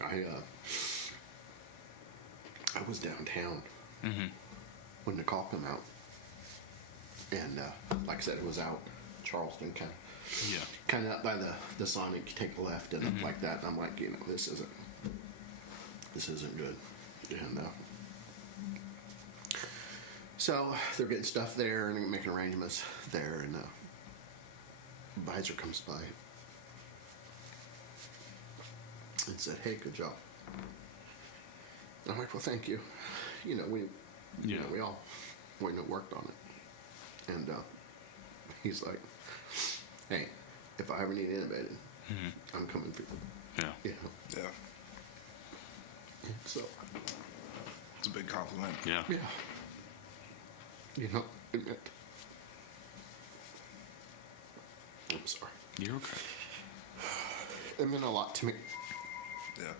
I was downtown when the call came out. And like I said, it was out Charleston, kind of up by the Sonic. You take a left and up like that. And I'm like, this isn't good. And so they're getting stuff there and making arrangements there, and advisor comes by and said, hey, good job. I'm like, well, thank you. We all worked on it. And he's like, hey, if I ever need intubated, I'm coming for you. Yeah. Yeah. So, It's a big compliment. Yeah. yeah. Admit. I'm sorry. You're okay. It meant a lot to me. Yeah.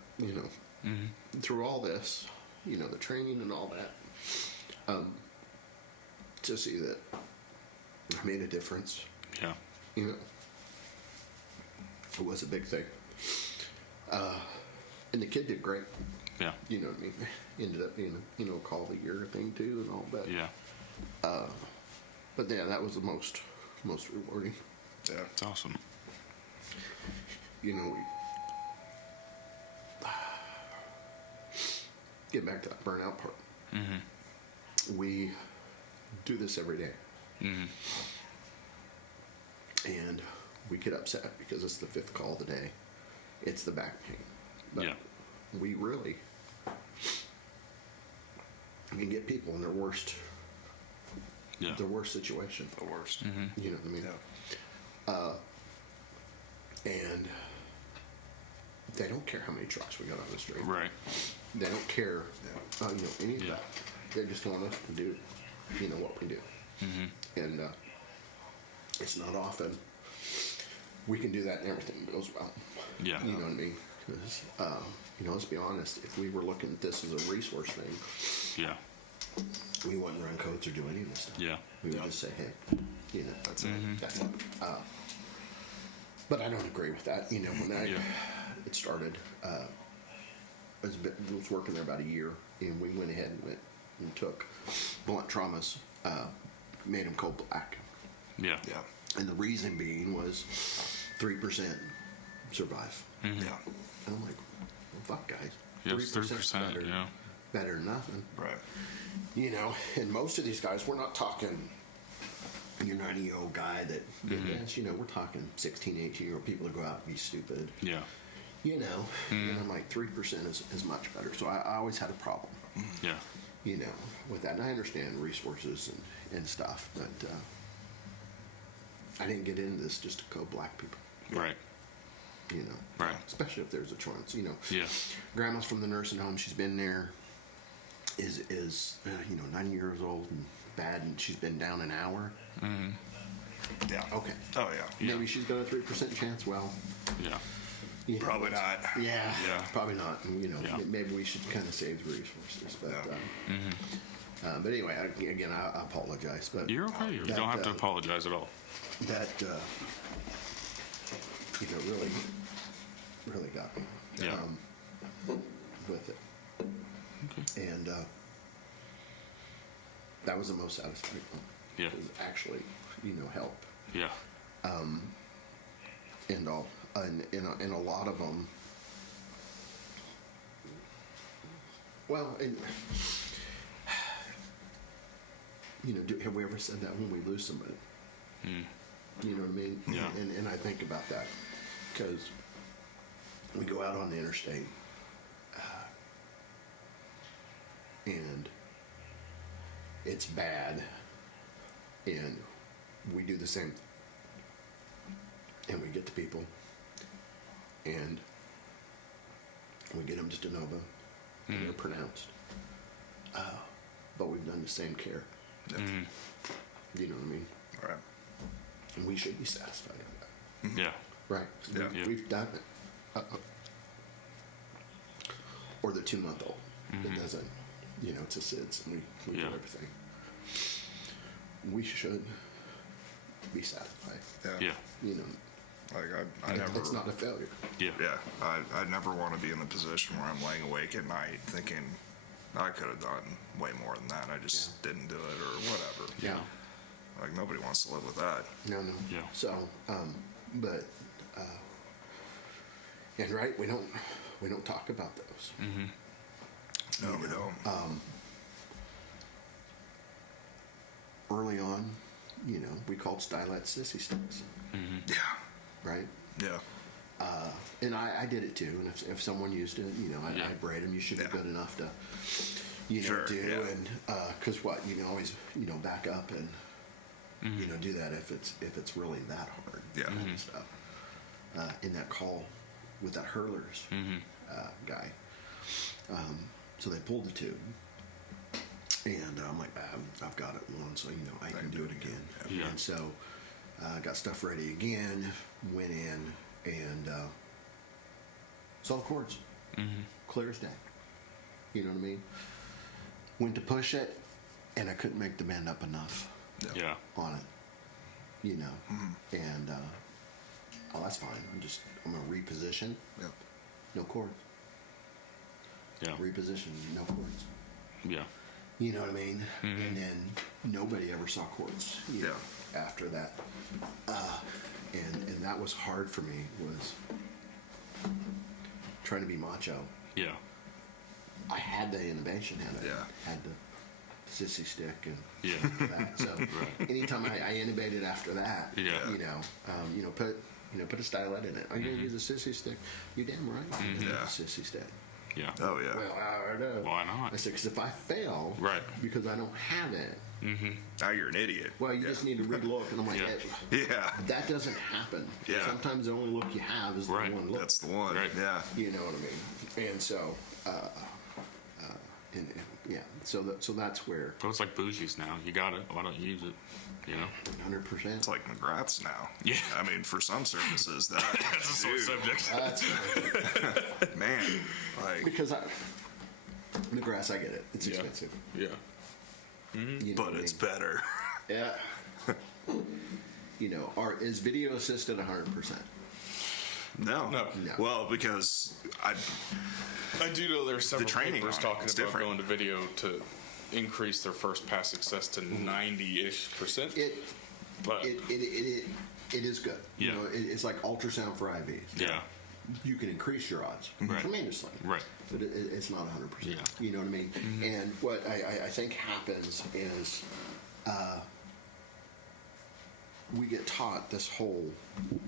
Through all this, the training and all that. to see that I made a difference. Yeah. You know, it was a big thing. And the kid did great. Yeah. You know what I mean? Ended up being, call of the year thing too and all that. Yeah. But yeah, that was the most rewarding. Yeah. It's awesome. We get back to that burnout part. Mm-hmm. We do this every day. Mm-hmm. And we get upset because it's the 5th call of the day. It's the back pain. But Yeah. we really can get people in their worst situation. The worst. Mm-hmm. You know what I mean? Yeah. And they don't care how many trucks we got on the street. Right. They don't care, any of Yeah. that. They just want us to do, what we do. Mm-hmm. And it's not often we can do that and everything goes well. Yeah. You know what I mean? Because, let's be honest, if we were looking at this as a resource thing, Yeah. we wouldn't run codes or do any of this stuff. Yeah. We would just say, hey, that's it. That's it. But I don't agree with that. When it started, I was working there about a year, and we went ahead and took blunt traumas, made them code black. Yeah. Yeah. And the reason being was 3% survive. Mm-hmm. Yeah. And I'm like, well, fuck, guys. Yes, 3%. better, Yeah. better than nothing. Right. And most of these guys, we're not talking your 90-year-old guy that, yes, we're talking 16, 18-year-old people that go out and be stupid. Yeah. And I'm like, 3% is much better. So I always had a problem, Yeah. with that. And I understand resources and stuff, but I didn't get into this just to code black people. Right. Right. Especially if there's a chance, Yeah. Grandma's from the nursing home. She's been there, is 90 years old and bad, and she's been down an hour. Mm-hmm. Yeah. Okay. Oh, yeah. Maybe she's got a 3% chance. Well, Yeah. Probably not. Yeah, Yeah. probably not. And, Yeah. maybe we should kind of save the resources. But, Yeah. But anyway, I apologize. But You're okay. You that, don't have to apologize at all. That really got me. Yeah. With it, Okay. and that was the most satisfying one. Yeah. Was actually, help. Yeah. And all, and a lot of them. Well, and have we ever said that when we lose somebody? You know what I mean? Yeah. And I think about that because we go out on the interstate, and it's bad, and we do the same, and we get the people, and we get them just de novo, and they're pronounced, but we've done the same care. Mm-hmm. You know what I mean? Right. And we should be satisfied with that, Yeah. right? 'Cause Yeah. we've done it. Or the 2-month-old that doesn't, it's a SIDS, and we do Yeah. everything. We should be satisfied. Yeah. Yeah. Like I never. It's not a failure. Yeah. Yeah. I never want to be in the position where I'm laying awake at night thinking I could have done way more than that. I just didn't do it or whatever. Yeah. Like nobody wants to live with that. No. Yeah. So, but, and right, we don't talk about those. Mm-hmm. No, we don't. Early on, we called stylet sissy sticks, Yeah. right? Yeah. And I did it too. And if someone used it, Yeah. I braid them. You should be Yeah. good enough to, Sure, do. yeah. And because what you can always, back up and do that if it's really that hard. Yeah. kind of stuff. In that call with that hurlers guy, so they pulled the tube, and I'm like, I've got it once, so I can do it again. Yeah. And so got stuff ready again. Went in and saw the cords, clear as day. You know what I mean? Went to push it, and I couldn't make the bend up enough Yeah. on it, you know. And oh, that's fine. I'm gonna reposition. Yep. No chords. Yeah. Reposition. No chords. Yeah. You know what I mean? And then nobody ever saw chords. You know, after that, and that was hard for me. Was trying to be macho. Yeah. I had the innovation, had the sissy stick, and that. So anytime I innovated after that, you know, put a stylet in it. Are you gonna use a sissy stick? You're damn right. I'm gonna use a sissy stick. Yeah. Oh yeah. Well, I know. Why not? I said, because if I fail, Right. because I don't have it, Now you're an idiot. well, you just need to relook. And I'm like, Yeah. that doesn't happen. Yeah. Sometimes the only look you have is the Right. one look. That's the one. Right. Yeah. You know what I mean? And so, so that's where So it's like bougies now. You got it. Why don't you use it? You know? 100%. It's like McGrath's now. Yeah. I mean, for some services, That's a sore dude, subject. man, like, Because McGrath's, I get it. It's expensive. Yeah. You know but what I it's mean? better. Yeah. You know, is video assisted 100%? No. No. Well, because I do know there's several training papers on it, talking it's about different. going to video to increase their first pass success to 90-ish%. But It is good. Yeah. You know, it's like ultrasound for IVs. yeah. You can increase your odds Right. tremendously. Right. But it's not 100%. Yeah. You know what I mean? And what I think happens is we get taught this whole,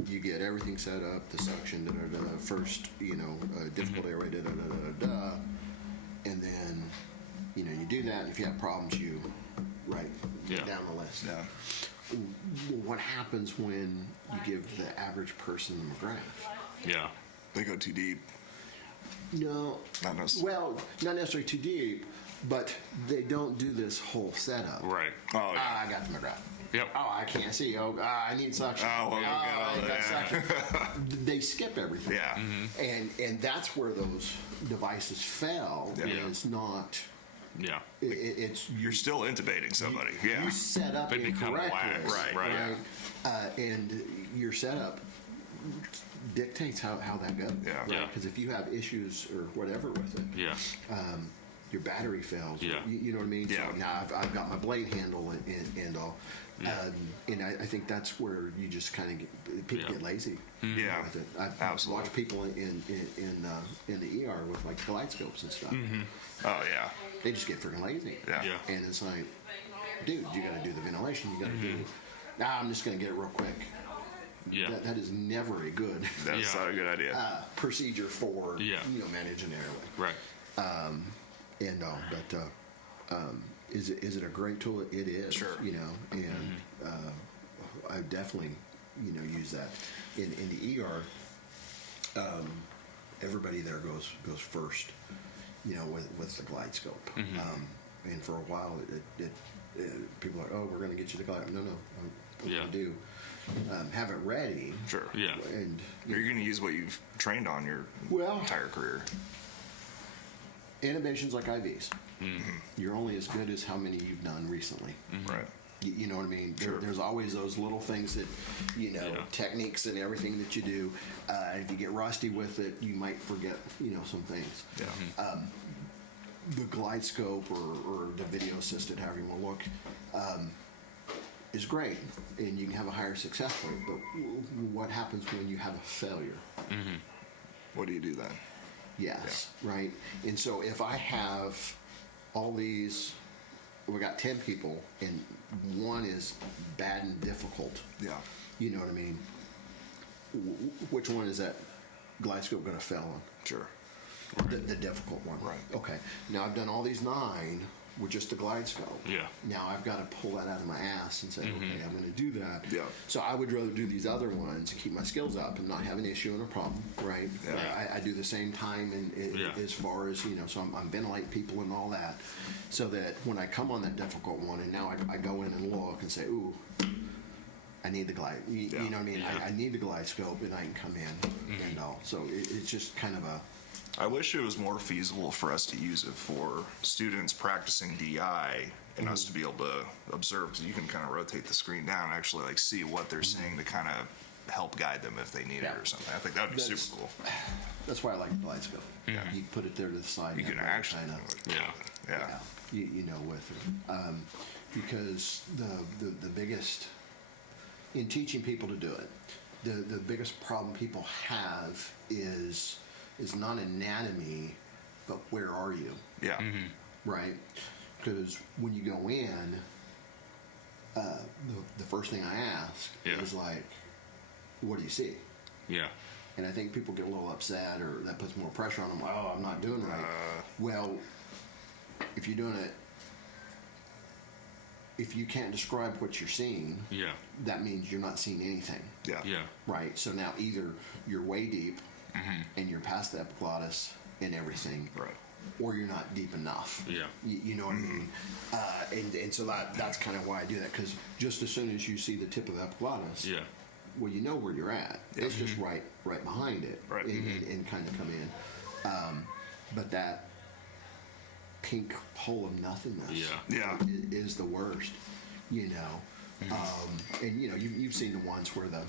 you get everything set up, the suction, first, difficult airway, and then, you do that, and if you have problems, you write down the list. Yeah. What happens when you give the average person the McGrath? Yeah. They go too deep. No. Not necessarily. Well, not necessarily too deep, but they don't do this whole setup. Right. Oh yeah. I got the McGrath. Yep. Oh, I can't see. Oh, I need suction. Oh, well, you got all I got that. suction. They skip everything. Yeah. And that's where those devices fail. Yeah. It's not. Yeah. It's You're still intubating somebody. Yeah. You set up They become incorrectly, lax. Right. and your setup dictates how that goes. Yeah. Right. Yeah. Because if you have issues or whatever with it, Yeah. your battery fails. Yeah. You know what I mean? Yeah. So now I've got my blade handle and all. Yeah. And I think that's where you just kind of people get lazy. Yeah. With it. I've Absolutely. watched people in the ER with like glide scopes and stuff. Oh yeah. They just get freaking lazy. Yeah. Yeah. And it's like, dude, you got to do the ventilation. You got to do. Nah, I'm just going to get it real quick. Yeah. That is never a good That's Yeah. not a good idea. procedure for Yeah. Managing airway. Right. And is it a great tool? It is. Sure. And I definitely use that in the ER. Everybody there goes first, with the glide scope. And for a while, it people are like, oh, we're going to get you the glide. No, what Yeah. we do, have it ready. Sure. Yeah. And You're going to use what you've trained on your Well- entire career. innovations like IVs, you're only as good as how many you've done recently. Right. You know what I mean? Sure. There's always those little things that, Yeah. techniques and everything that you do. If you get rusty with it, you might forget, some things. Yeah. The glide scope or the video assisted, however you want to look, is great, and you can have a higher success rate. But what happens when you have a failure? What do you do then? Yes, right. And so if I have all these, we got 10 people, and one is bad and difficult. Yeah. You know what I mean? Which one is that glide scope going to fail on? Sure. The difficult one. Right. Okay. Now I've done all these 9 with just the glide scope. Yeah. Now I've got to pull that out of my ass and say, okay, I'm going to do that. Yeah. So I would rather do these other ones, keep my skills up, and not have an issue and a problem, right? Yeah. I do the same time as far as, so I'm ventilating people and all that, so that when I come on that difficult one, and now I go in and look and say, ooh, I need the glide. You know what I mean? Yeah. I need the glide scope, and I can come in and all. So it's just kind of I wish it was more feasible for us to use it for students practicing DI and us to be able to observe, because you can kind of rotate the screen down and actually like see what they're saying to kind of help guide them if they need it or something. I think that would be super cool. That's why I like the light scope. Yeah. You put it there to the side. You can actually, yeah. You know, with it. Because the biggest, in teaching people to do it, the biggest problem people have is not anatomy, but where are you? Yeah. Right? Because when you go in, the first thing I ask is like, what do you see? Yeah. And I think people get a little upset, or that puts more pressure on them. Oh, I'm not doing it right. Well, if you're doing it, if you can't describe what you're seeing, that means you're not seeing anything. Yeah. Right. So now either you're way deep and you're past the epiglottis and everything, right, or you're not deep enough. Yeah. You know what I mean? And so that's kind of why I do that, because just as soon as you see the tip of the epiglottis, well, you know where you're at. It's just right behind it, right, and kind of come in. But that pink hole of nothingness, is the worst. You know, and you know you've seen the ones where the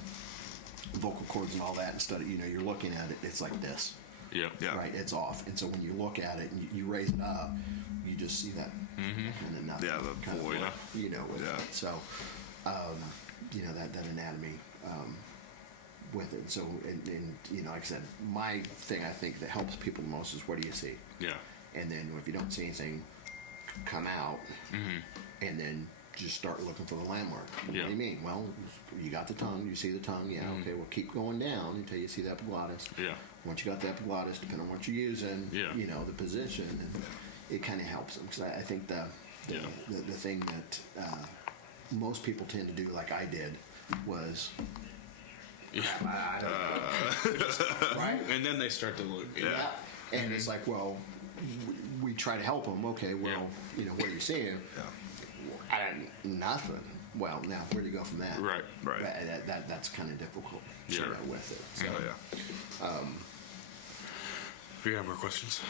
vocal cords and all that, instead of, you know, you're looking at it, it's like this. Yeah. Right, it's off. And so when you look at it and you raise it up, you just see that kind of nothing. Yeah, the kind void. of, you know, with it. So, you know, that anatomy with it. So, and, you know, like I said, my thing I think that helps people the most is, what do you see? Yeah. And then if you don't see anything, come out and then just start looking for the landmark. What do you mean? Well, you got the tongue, you see the tongue, okay, well, keep going down until you see the epiglottis. Yeah. Once you got the epiglottis, depending on what you're using, you know, the position, and it kind of helps them. Because I think the thing that most people tend to do, like I did, was, I don't know. Right? And then they start to look. Yeah. And it's like, well, we try to help them. Okay, well, you know, what are you seeing? Nothing. Well, now where do you go from that? Right. That's kind of difficult. With it. So, Do you have more questions?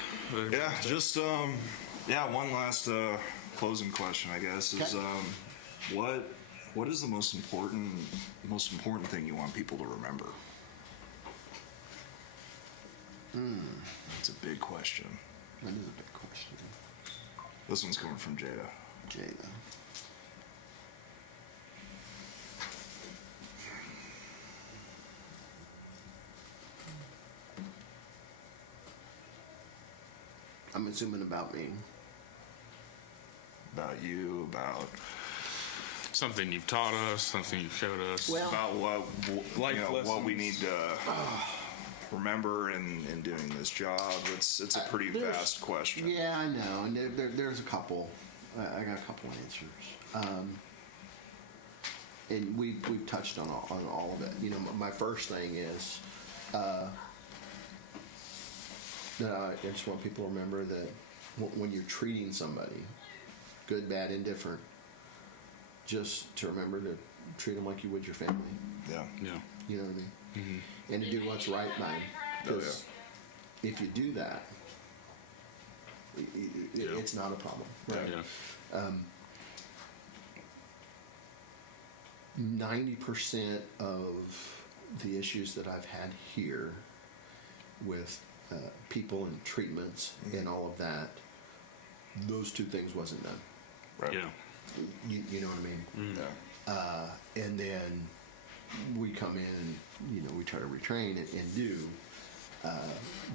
Yeah, just one last closing question, I guess, is what is the most important thing you want people to remember? That's a big question. That is a big question. This one's coming from Jada. I'm assuming about me. About you, about something you've taught us, something you've showed us. Well, about life what we need to remember in doing this job. It's a pretty vast question. Yeah, I know, and there's a couple. I got a couple answers, and we've touched on all of it. You know, my first thing is that I just want people to remember that when you're treating somebody, good, bad, indifferent, just to remember to treat them like you would your family. Yeah. You know what I mean? And to do what's right by them. Because if you do that, it's not a problem. Right? 90% of the issues that I've had here with people and treatments and all of that, those two things wasn't done. Right. Yeah. You know what I mean? Yeah. And then we come in and, you know, we try to retrain it and do.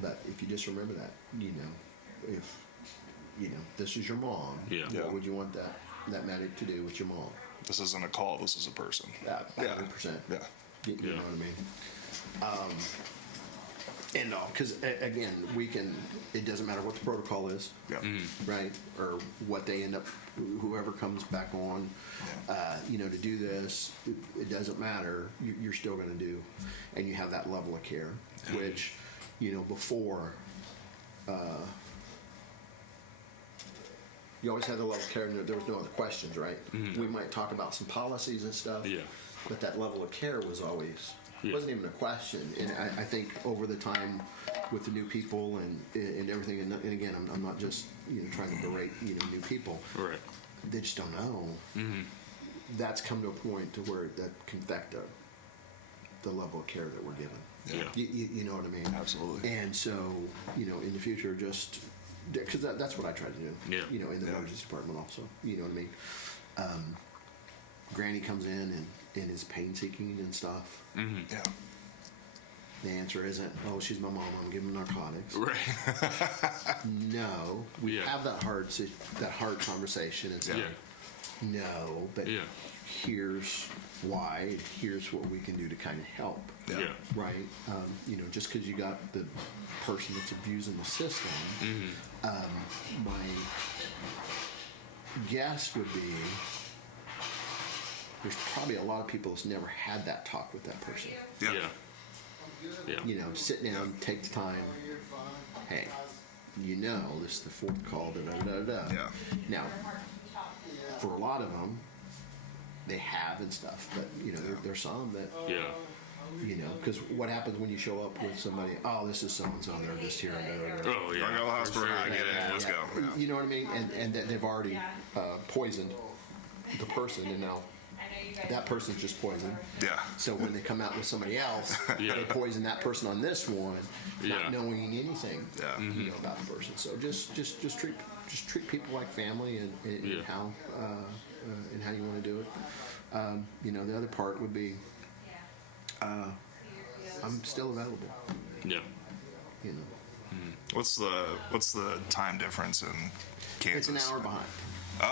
But if you just remember that, you know, if, you know, this is your mom, what would you want that medic to do with your mom? This isn't a call, this is a person. 100%. Yeah. You know what I mean? And no, because again, it doesn't matter what the protocol is, right? Or what they end up, whoever comes back on, you know, to do this, it doesn't matter. You're still going to do, and you have that level of care, which, you know, before, you always had the level of care, and there was no other questions, right? We might talk about some policies and stuff, but that level of care was always It wasn't even a question. And I think over the time with the new people and everything, and again, I'm not just trying to berate new people. Right. They just don't know. Mm-hmm. That's come to a point to where that can affect the level of care that we're given. Yeah. You know what I mean? Absolutely. And so, in the future, just because that's what I try to do. Yeah. In the emergency department also. You know what I mean? Granny comes in and is pain seeking and stuff. Mm-hmm. Yeah. The answer isn't, oh, she's my mom, I'm giving narcotics. Right. No. We have that hard conversation and say, no, but here's why, and here's what we can do to kind of help. Yeah. Right? Just because you got the person that's abusing the system, my guess would be there's probably a lot of people that's never had that talk with that person. Yeah. Sit down, take the time. Hey, this is the fourth call. Yeah. Now, for a lot of them, they have and stuff, but there's some that because what happens when you show up with somebody? Oh, this is so and so. They're just here. Oh yeah. I go to the hospital. I get it. Let's go. Yeah. You know what I mean? And that they've already poisoned the person, and now that person's just poisoned. Yeah. So when they come out with somebody else, they poison that person on this one, not knowing anything about the person. So just treat people like family and how and how you want to do it. The other part would be I'm still available. Yeah. What's the time difference in Kansas? It's an hour behind.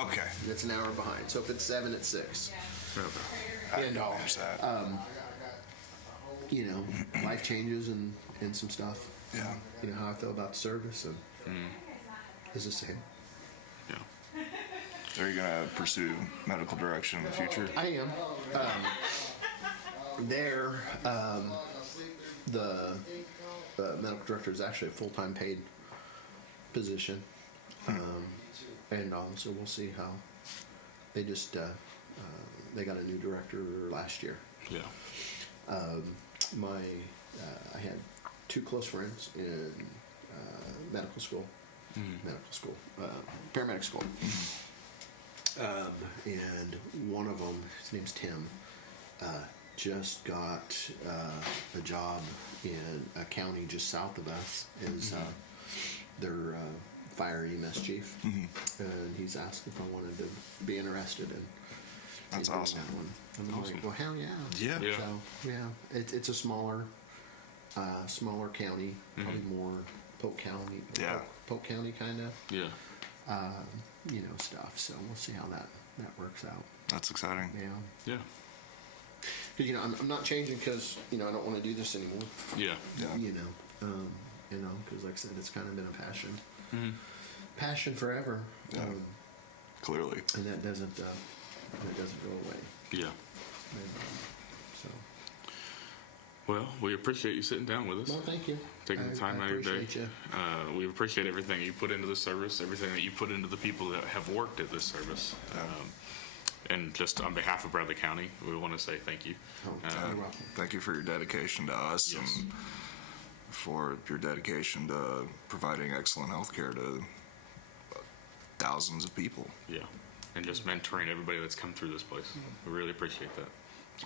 Okay. It's an hour behind. So if it's 7, it's 6. Okay. And all. Life changes and some stuff. Yeah. How I feel about the service and is the same. Yeah. Are you gonna pursue medical direction in the future? I am. The medical director is actually a full-time paid position, and so we'll see how they just they got a new director last year. Yeah. I had 2 close friends in medical school, paramedic school, and one of them, his name's Tim, just got a job in a county just south of us as their fire EMS chief, and he's asked if I wanted to be interested in. That's awesome. That one. And I'm like, well, hell yeah. Yeah. So it's a smaller county, probably more Polk County. Yeah. Polk County kind of. Yeah. Stuff. So we'll see how that works out. That's exciting. Yeah. Yeah. Because I'm not changing because I don't want to do this anymore. Yeah. Yeah. Because like I said, it's kind of been a passion. Mm-hmm. Passion forever. Yeah. Clearly. And that doesn't go away. Yeah. So. Well, we appreciate you sitting down with us. Well, thank you. Taking the time out of your day. Appreciate you. We appreciate everything you put into the service, everything that you put into the people that have worked at this service. And just on behalf of Bradley County, we want to say thank you. You're welcome. Thank you for your dedication to us and for your dedication to providing excellent health care to thousands of people. Yeah. And just mentoring everybody that's come through this place. We really appreciate that.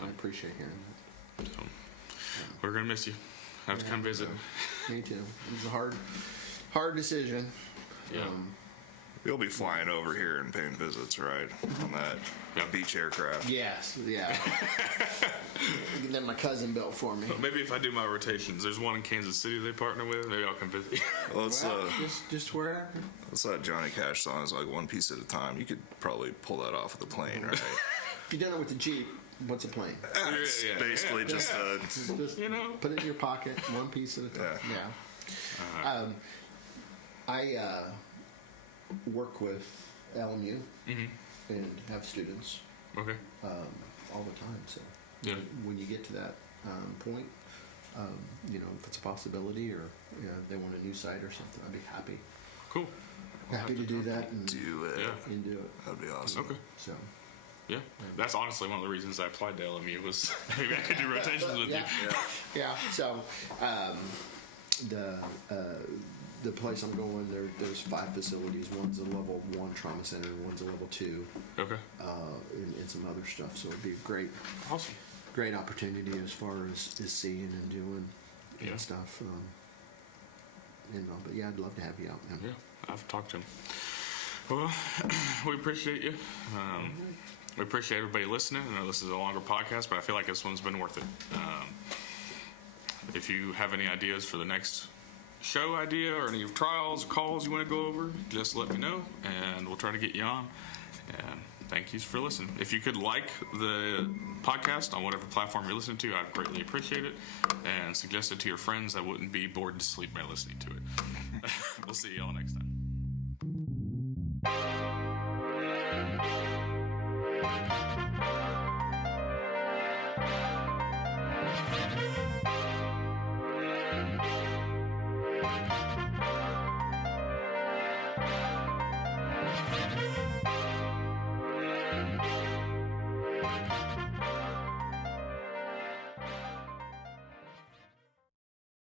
I appreciate hearing that. So, we're going to miss you. Have to come visit. Me too. It was a hard decision. Yeah. You'll be flying over here and paying visits, right? On that beach aircraft. Yes, yeah. That my cousin built for me. Maybe if I do my rotations, there's one in Kansas City they partner with. Maybe I'll come visit. Well, it's just wherever. what's that Johnny Cash song? It's like one piece at a time. You could probably pull that off of the plane, right? If you done it with the Jeep, what's a plane? It's basically just a. Just put it in your pocket, one piece at a time. Yeah. I work with LMU and have students Okay. all the time. So when you get to that point, if it's a possibility or they want a new site or something, I'd be happy. Cool. Happy to do that and Do it. Yeah. and do it. That'd be awesome. Okay. So Yeah, that's honestly one of the reasons I applied to LMU was maybe I could do rotations with Yeah. you. Yeah. So the place I'm going, there's 5 facilities. One's a level 1 trauma center, one's a level 2, Okay. and some other stuff. So it'd be a great opportunity as far as seeing and doing and stuff. But yeah, I'd love to have you out, man. Yeah, I've talked to him. Well, we appreciate you. We appreciate everybody listening. I know this is a longer podcast, but I feel like this one's been worth it. If you have any ideas for the next show idea or any trials or calls you want to go over, just let me know, and we'll try to get you on. And thank you for listening. If you could like the podcast on whatever platform you're listening to, I'd greatly appreciate it. And suggest it to your friends that wouldn't be bored to sleep by listening to it. We'll see y'all next time.